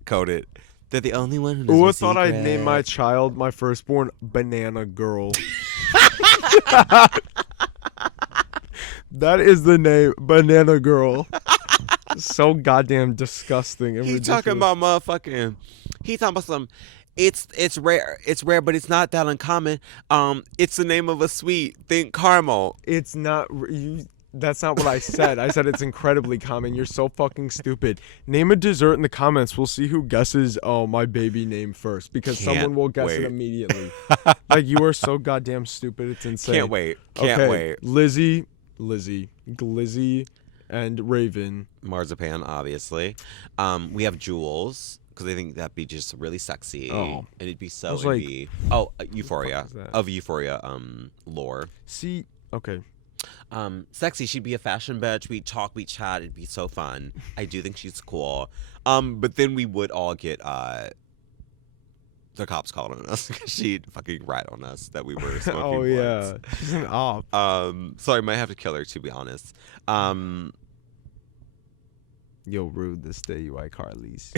coded. They're the only one who knows Who my thought I'd name my secret. child, my firstborn, Banana Girl? That is the name, Banana Girl. So goddamn disgusting and He ridiculous. talking about motherfucking. He talking about some. It's rare. It's rare, but it's not that uncommon. It's the name of a sweet. Think caramel. It's not you. That's not what I said. I said it's incredibly common. You're so fucking stupid. Name a dessert in the comments. We'll see who guesses my baby name first because Can't someone will guess wait. it immediately. Like you are so goddamn stupid. It's insane. Can't wait. Can't wait. Lizzie, Glizzy, and Raven. Marzipan, obviously. We have Jules because I think that'd be just really sexy. Oh. And it'd be I so. was It'd like, be Euphoria is that? of Euphoria. Lore. See, okay. Sexy. She'd be a fashion bitch. We'd talk, we'd chat. It'd be so fun. I do think she's cool. But then we would all get the cops called on us because she'd fucking rat on us that we were smoking Oh yeah, blunts. she's an op. So I might have to kill her to be honest. Yo, rude this day, you iCarly's.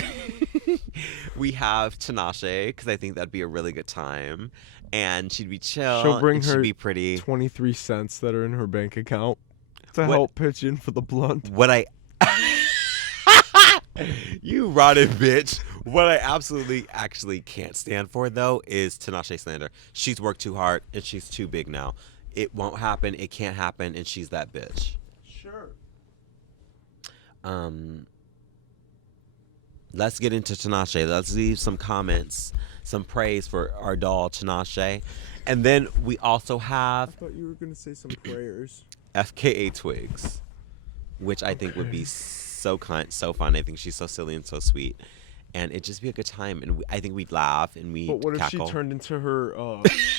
We have Tinashe because I think that'd be a really good time, and she'd be chill. She'll bring and her she'd be pretty. 23 cents that are in her bank account to What- help pitch in for the blunt. What I You rotted bitch. What I actually can't stand for though is Tinashe slander. She's worked too hard and she's too big now. It won't happen. It can't happen, and she's that bitch. Sure. Let's get into Tinashe. Let's leave some comments, some praise for our doll Tinashe, and then we also I have thought you were gonna say some prayers. FKA Twigs, which I think would be so kind, so fun. I think she's so silly and so sweet, and it'd just be a good time. And I think we'd laugh and we'd But what if cackle. she turned into her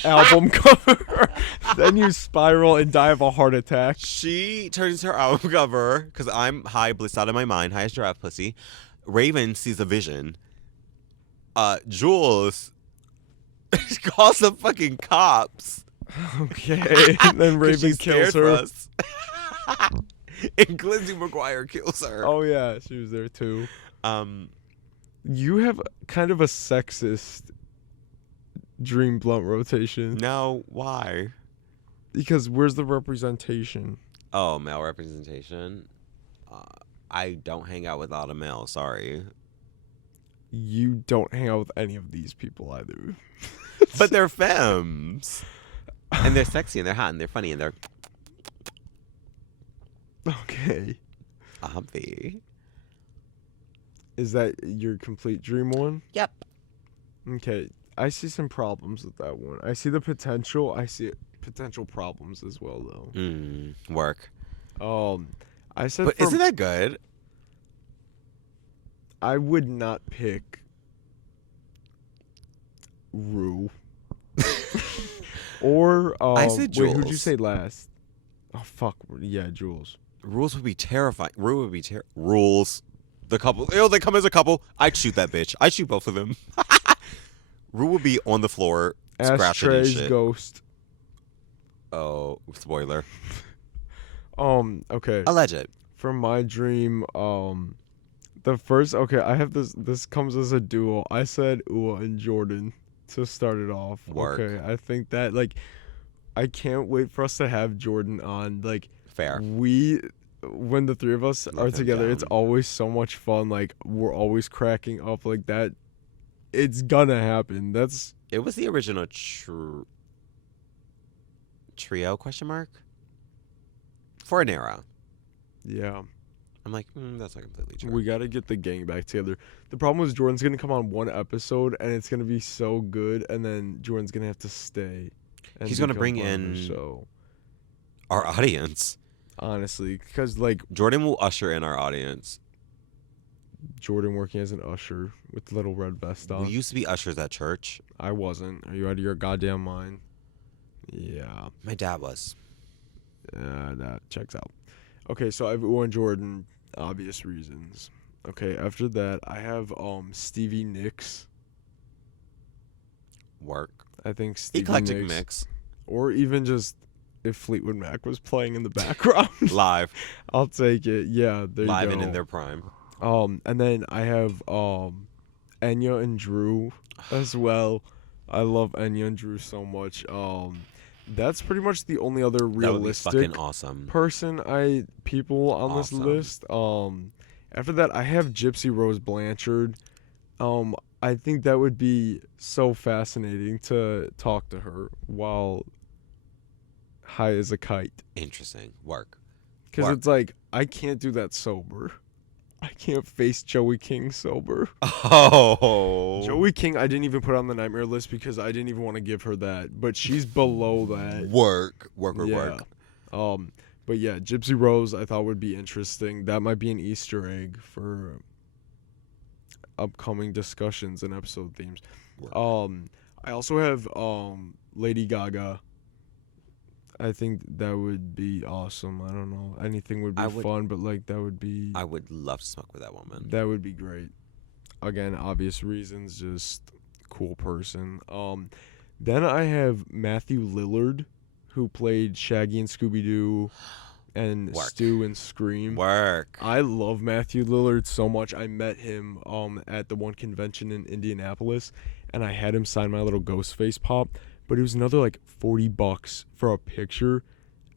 album cover? Then you spiral and die of a heart attack. She turns into her album cover because I'm high, blissed out of my mind, high as giraffe pussy. Raven sees a vision. Jules calls the fucking cops. Okay. Then 'cause Raven she's kills scared for her. us. And Lindsay McGuire kills her. Oh yeah, she was there too. Um, You have kind of a sexist dream blunt rotation. no, why? Because where's the representation? Oh, male representation. I don't hang out with a lot of males. Sorry, You don't hang out with any of these people either. but they're femmes, and they're sexy and they're hot and they're funny and they're Okay. obvi. Is that your complete dream one? Yep. Okay. I see some problems with that one. I see the potential. I see potential problems as well, though. Work. I said, But for- isn't that good? I would not pick Rue. Or I said wait, who'd you Jules. say last? Oh fuck, yeah, Jules. Rules would be terrifying. Rule would be rules. The couple. They come as a couple. I'd shoot that bitch. I'd shoot both of them. Rue would be on the floor, scratching and Ashtray's shit. ghost. Oh, spoiler. Okay. Alleged. For my dream, the first, okay, I have this comes as a duo. I said Ua and Jordan to start it off. Work. Okay, I think that, like, I can't wait for us to have Jordan on. Like, Fair. when the three of us Love are him together, it's down. always so much fun. Like, we're always cracking up like that. It's gonna happen. That's It was the original trio ? For an era. yeah. I'm like, that's not completely true. We gotta get the gang back together. The problem is Jordan's gonna come on one episode and it's gonna be so good, and then Jordan's gonna have to stay. And He's gonna become bring part of the in- show. Our audience. Honestly, because like Jordan will usher in our audience. Jordan working as an usher with little red vest on. We used to be ushers at church. I wasn't. Are you out of your goddamn mind? Yeah. My dad was. That checks out. Okay, so I have Ua and Jordan. obvious reasons. Okay, after that, I have Stevie Nicks. Work. I think Stevie Eclectic Nicks. mix. Or even just if Fleetwood Mac was playing in the background. Live. I'll take it. Yeah, there you Live go. and in their prime. And then I have Enya and Drew as well. I love Enya and Drew so much. That's pretty much the only other That would be realistic fucking awesome. people on this Awesome. list. After that, I have Gypsy Rose Blanchard. I think that would be so fascinating to talk to her while high as a kite. Interesting. Work. Because Work. it's like, I can't do that sober. I can't face Joey King sober. Oh. Joey King, I didn't even put on the nightmare list because I didn't even want to give her that. But she's below that. Work. Yeah. But yeah, Gypsy Rose I thought would be interesting. That might be an Easter egg for upcoming discussions and episode themes. Work. I also have Lady Gaga. I think that would be awesome. I don't know. Anything would be fun, but like that would be I would love to smoke with that woman. that would be great. Again, obvious reasons, just cool person. Then I have Matthew Lillard, who played Shaggy in Scooby Doo and Work. Stu in Scream. Work. I love Matthew Lillard so much. I met him at the one convention in Indianapolis, and I had him sign my little Ghostface pop. But it was another like $40 for a picture,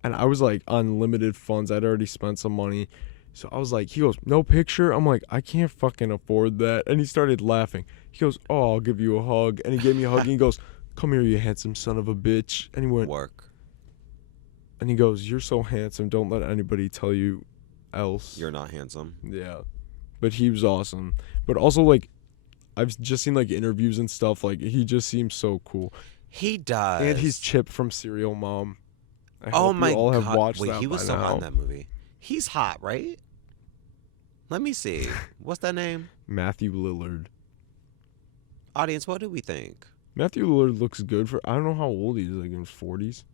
and I was like on limited funds. I'd already spent some money, so I was like, he goes, no picture. I'm like, I can't fucking afford that. And he started laughing. He goes, oh, I'll give you a hug. And he gave me a hug. And he goes, come here, you handsome son of a bitch. And he went, Work. and he goes, you're so handsome. Don't let anybody tell you else. You're not handsome. Yeah, but he was awesome. But also like, I've just seen like interviews and stuff. Like he just seems so cool. He does. And he's Chip from Serial Mom. I Oh hope my you all god! have watched Wait, that he was by so hot now. in that movie. He's hot, right? Let me see. What's that name? Matthew Lillard. Audience, what do we think? Matthew Lillard looks good for. I don't know how old he is. Like in his 40s.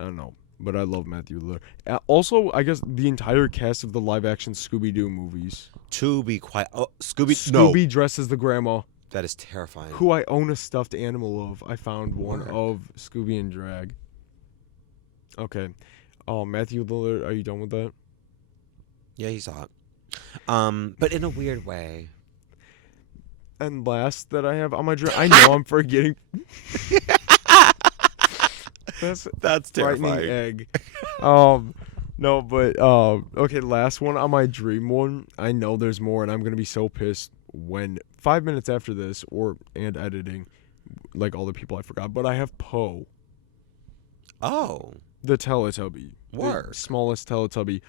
I don't know, but I love Matthew Lillard. Also, I guess the entire cast of the live-action Scooby-Doo movies. To be quiet. Oh, Scooby. Scooby dressed as the grandma, That is terrifying. who I own a stuffed animal of. I found one Word. of Scooby and Drag. Okay. Matthew Lillard, are you done with that? Yeah, he's hot. But in a weird way. And last that I have on my I know I'm forgetting. That's frightening terrifying. egg. No, but okay, last one on my dream one. I know there's more, and I'm gonna be so pissed when 5 minutes after this and editing, like all the people I forgot. But I have Poe, Oh. the Teletubby, the Word. smallest Teletubby,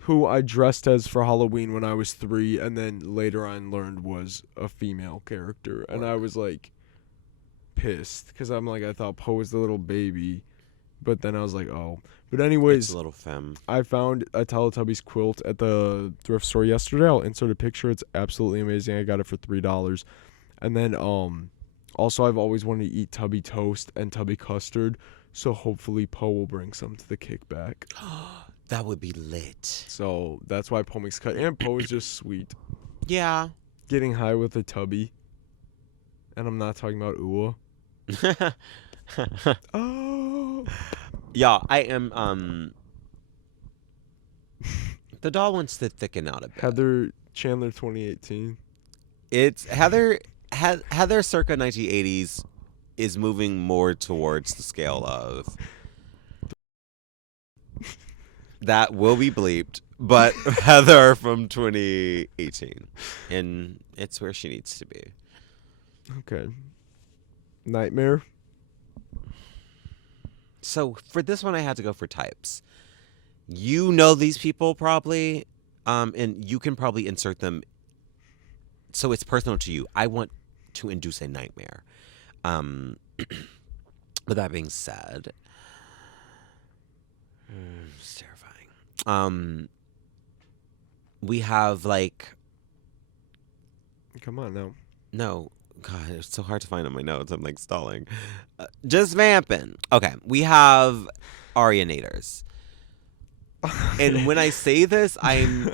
who I dressed as for Halloween when I was 3, and then later on learned was a female character, and I was like pissed because I'm like I thought Poe was the little baby. But then I was like, oh. But anyways, It's a little femme. I found a Teletubbies quilt at the thrift store yesterday. I'll insert a picture. It's absolutely amazing. I got it for $3. And then also I've always wanted to eat Tubby toast and Tubby custard. So hopefully Poe will bring some to the kickback. That would be lit. So that's why Poe makes cut. And Poe is just sweet. Yeah. Getting high with a Tubby. And I'm not talking about Ua. Oh. Yeah, I am, the doll wants to thicken out a bit. Heather Chandler 2018. It's Heather circa 1980s is moving more towards the scale of that will be bleeped, but Heather from 2018. And it's where she needs to be. Okay. Nightmare. So for this one, I had to go for types. You know these people probably, and you can probably insert them. So it's personal to you. I want to induce a nightmare. With that being said, it's terrifying. We have like, Come on now. no, God, it's so hard to find on my notes. I'm like stalling. Just vamping. Okay, we have Arianators. And when I say this, I'm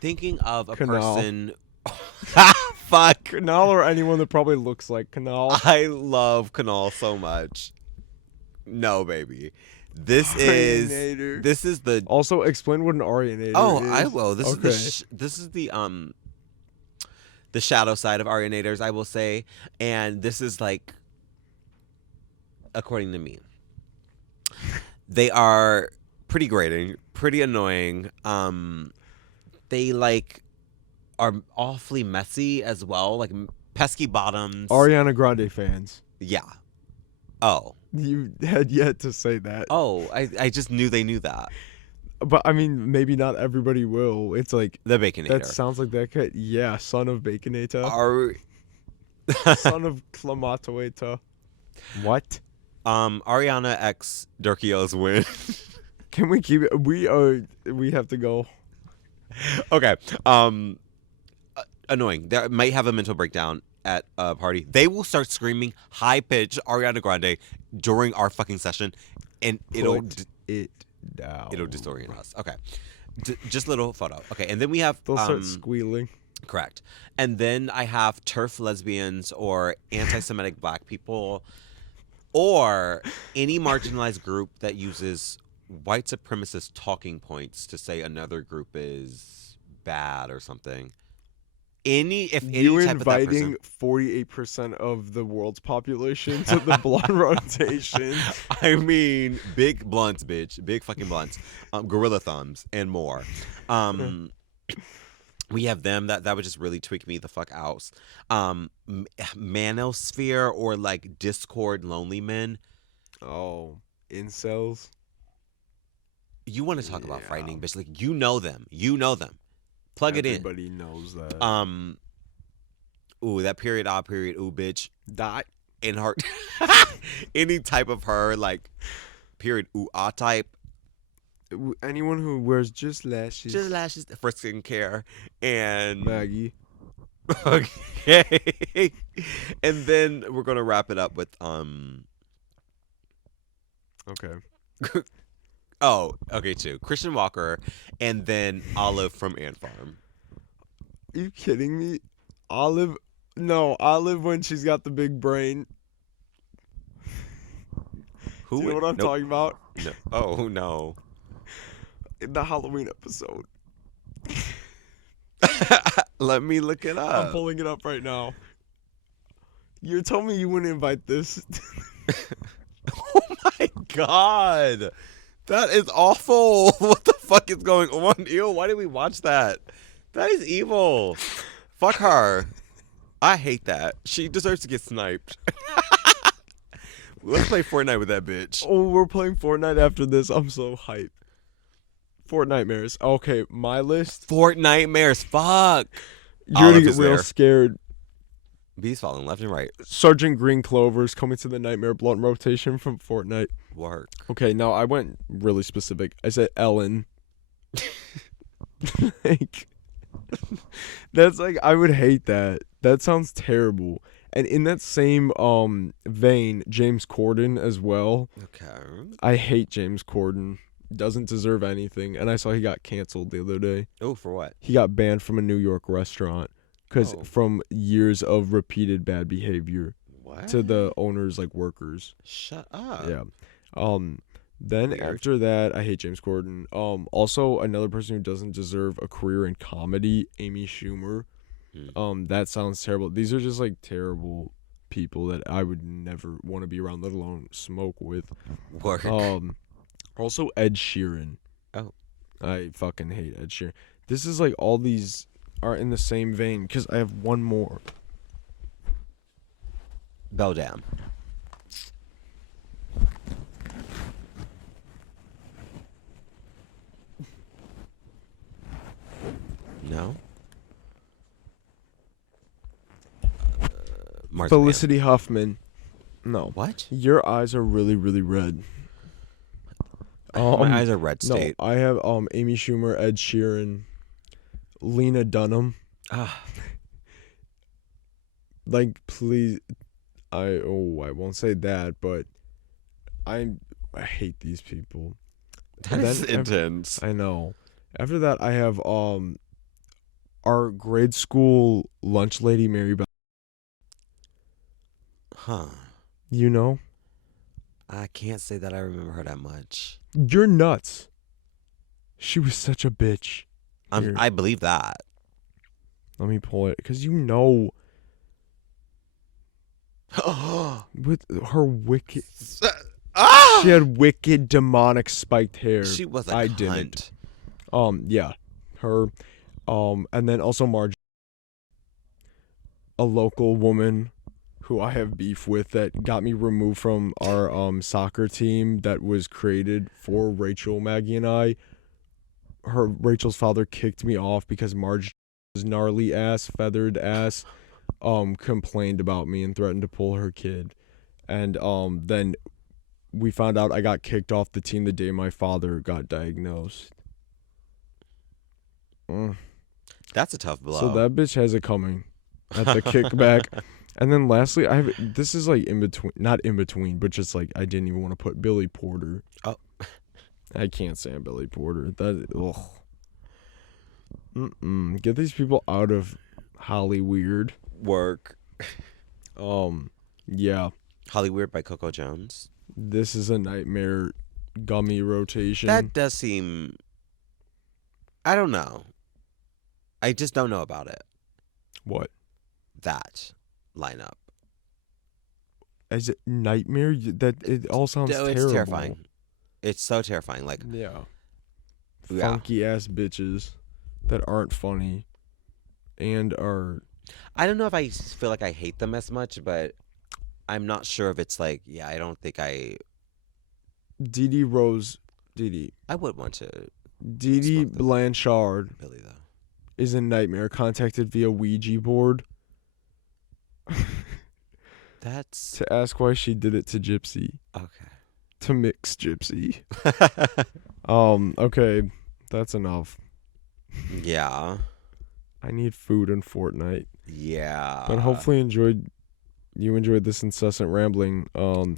thinking of a Canal. person. Fuck. Canal or anyone that probably looks like Canal. I love Canal so much. No, baby. Arianator. This is the. Also, explain what an Arianator Oh, is. I will. This Okay. is the shadow side of Arianators, I will say, and this is like, according to me, they are pretty grating, pretty annoying. They like are awfully messy as well, like pesky bottoms. Ariana Grande fans. Yeah. Oh. You had yet to say that. Oh, I just knew they knew that. But I mean, maybe not everybody will. It's like The Baconator. that sounds like that kid. Yeah, son of Baconator. Son of Clamatoata. What? Ariana X Durkio's win. Can we keep it? We have to go. Okay. Annoying. They might have a mental breakdown at a party. They will start screaming high pitched Ariana Grande during our fucking session, and it'll it down. It'll disorient us. Okay. Just a little photo. Okay, and then we have They'll start squealing. Correct. And then I have turf lesbians or anti-Semitic black people or any marginalized group that uses white supremacist talking points to say another group is bad or something. If any You type of that inviting person, 48% of the world's population to the blunt rotation. I mean, big blunts, bitch, big fucking blunts, gorilla thumbs, and more. We have them that would just really tweak me the fuck out. Manosphere or like Discord lonely men. Oh, incels. You want to talk about frightening, bitch? Like you know them. Plug it in. Everybody knows that. Ooh, that period, odd period, ooh, bitch. Dot. In her, any type of her, like, period, ooh, ah type. Anyone who wears just lashes. Just lashes for skincare. And. Maggie. Okay. And then we're going to wrap it up with, Okay. Oh, okay, too. Christian Walker, and then Olive from Ant Farm. Are you kidding me? Olive? No, Olive when she's got the big brain. Who? Do you know what I'm talking about? No. Oh, no. In the Halloween episode. Let me look it up. I'm pulling it up right now. You told me you wouldn't invite this. Oh my god. That is awful. What the fuck is going on? Ew, why did we watch that? That is evil. Fuck her. I hate that. She deserves to get sniped. Let's play Fortnite with that bitch. Oh, we're playing Fortnite after this. I'm so hyped. Fortnightmares. Okay, my list. Fortnightmares. Fuck. You're gonna Olive get is real there. scared. Bees falling left and right. Sergeant Green Clover's coming to the Nightmare Blunt rotation from Fortnite. Work. Okay, now I went really specific. I said Ellen. Like, that's like, I would hate that. That sounds terrible. And in that same vein, James Corden as well. Okay. I hate James Corden. Doesn't deserve anything. And I saw he got canceled the other day. Oh, for what? He got banned from a New York restaurant because from years of repeated bad behavior What? to the owners, like workers. Shut up. Yeah. Then Weird. after that, I hate James Corden. Also another person who doesn't deserve a career in comedy, Amy Schumer. That sounds terrible. These are just like terrible people that I would never want to be around, let alone smoke with. Work. Also Ed Sheeran. Oh. I fucking hate Ed Sheeran. This is like all these are in the same vein because I have one more. Beldam. No. Marzipan. Felicity Huffman. No. What? Your eyes are really, really red. My eyes are red No, state. I have Amy Schumer, Ed Sheeran, Lena Dunham. Ah. Like, please, I won't say that, but I hate these people. That And is then intense. I know. After that, I have our grade school lunch lady, Mary Beth. Huh. You know, I can't say that I remember her that much. you're nuts. She was such a bitch. Here, I believe that. let me pull it, cause you know, with her wicked, she had wicked demonic spiked hair. She was a I cunt. didn't. Yeah, her, and then also Marge, a local woman who I have beef with that got me removed from our soccer team that was created for Rachel, Maggie, and I. Rachel's father kicked me off because Marge's gnarly ass, feathered ass, complained about me and threatened to pull her kid. And then we found out I got kicked off the team the day my father got diagnosed. That's a tough blow. So that bitch has it coming at the kickback. And then lastly, this is like in between, not in between, but just like I didn't even want to put Billy Porter. Oh. I can't stand Billy Porter. Ugh. Get these people out of Hollyweird. Work. Yeah. Hollyweird by Coco Jones. This is a nightmare gummy rotation. That does seem... I don't know. I just don't know about it. What? That lineup. Is it nightmare? That it all sounds No, it's terrible. terrifying. It's so terrifying. Like, Yeah. Yeah. Funky ass bitches that aren't funny and are... I don't know if I feel like I hate them as much, but I'm not sure if it's like, yeah, I don't think I would want to Didi smoke them. Blanchard Billy, though. is a nightmare. Contacted via Ouija board That's to ask why she did it to Gypsy. okay. To mix Gypsy. Okay, that's enough. Yeah. I need food in Fortnite. Yeah. But hopefully you enjoyed this incessant rambling.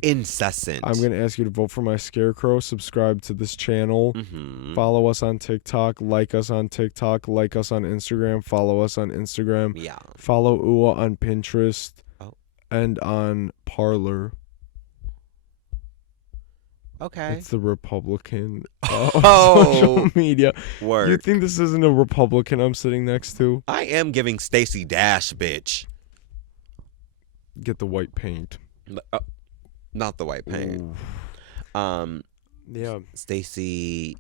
Incessant. I'm going to ask you to vote for my scarecrow, subscribe to this channel, follow us on TikTok, like us on TikTok, like us on Instagram, follow us on Instagram. Yeah. Follow Ua on Pinterest and on Parler. Okay. It's the Republican social media. Work. You think this isn't a Republican I'm sitting next to? I am giving Stacey Dash, bitch. Get the white paint. Not the white paint. Ooh. Yeah. Stacey.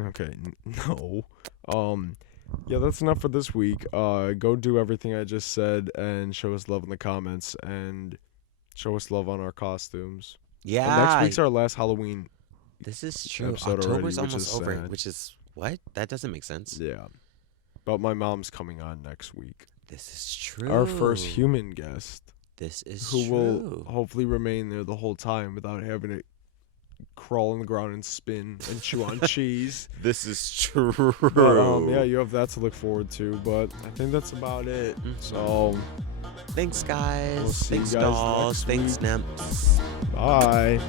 Okay. No. Yeah, that's enough for this week. Go do everything I just said and show us love in the comments and show us love on our costumes. Yeah. And next week's our last Halloween. This is true. Episode October's already, which almost is over. sad. Which is what? That doesn't make sense. Yeah. But my mom's coming on next week. This is true. Our first human guest. This is who true. will hopefully remain there the whole time without having to crawl on the ground and spin and chew on cheese. This is true. But, yeah, you have that to look forward to. But I think that's about it. So thanks, guys. We'll see you Thanks, guys dolls. next Thanks, nymphs. bye.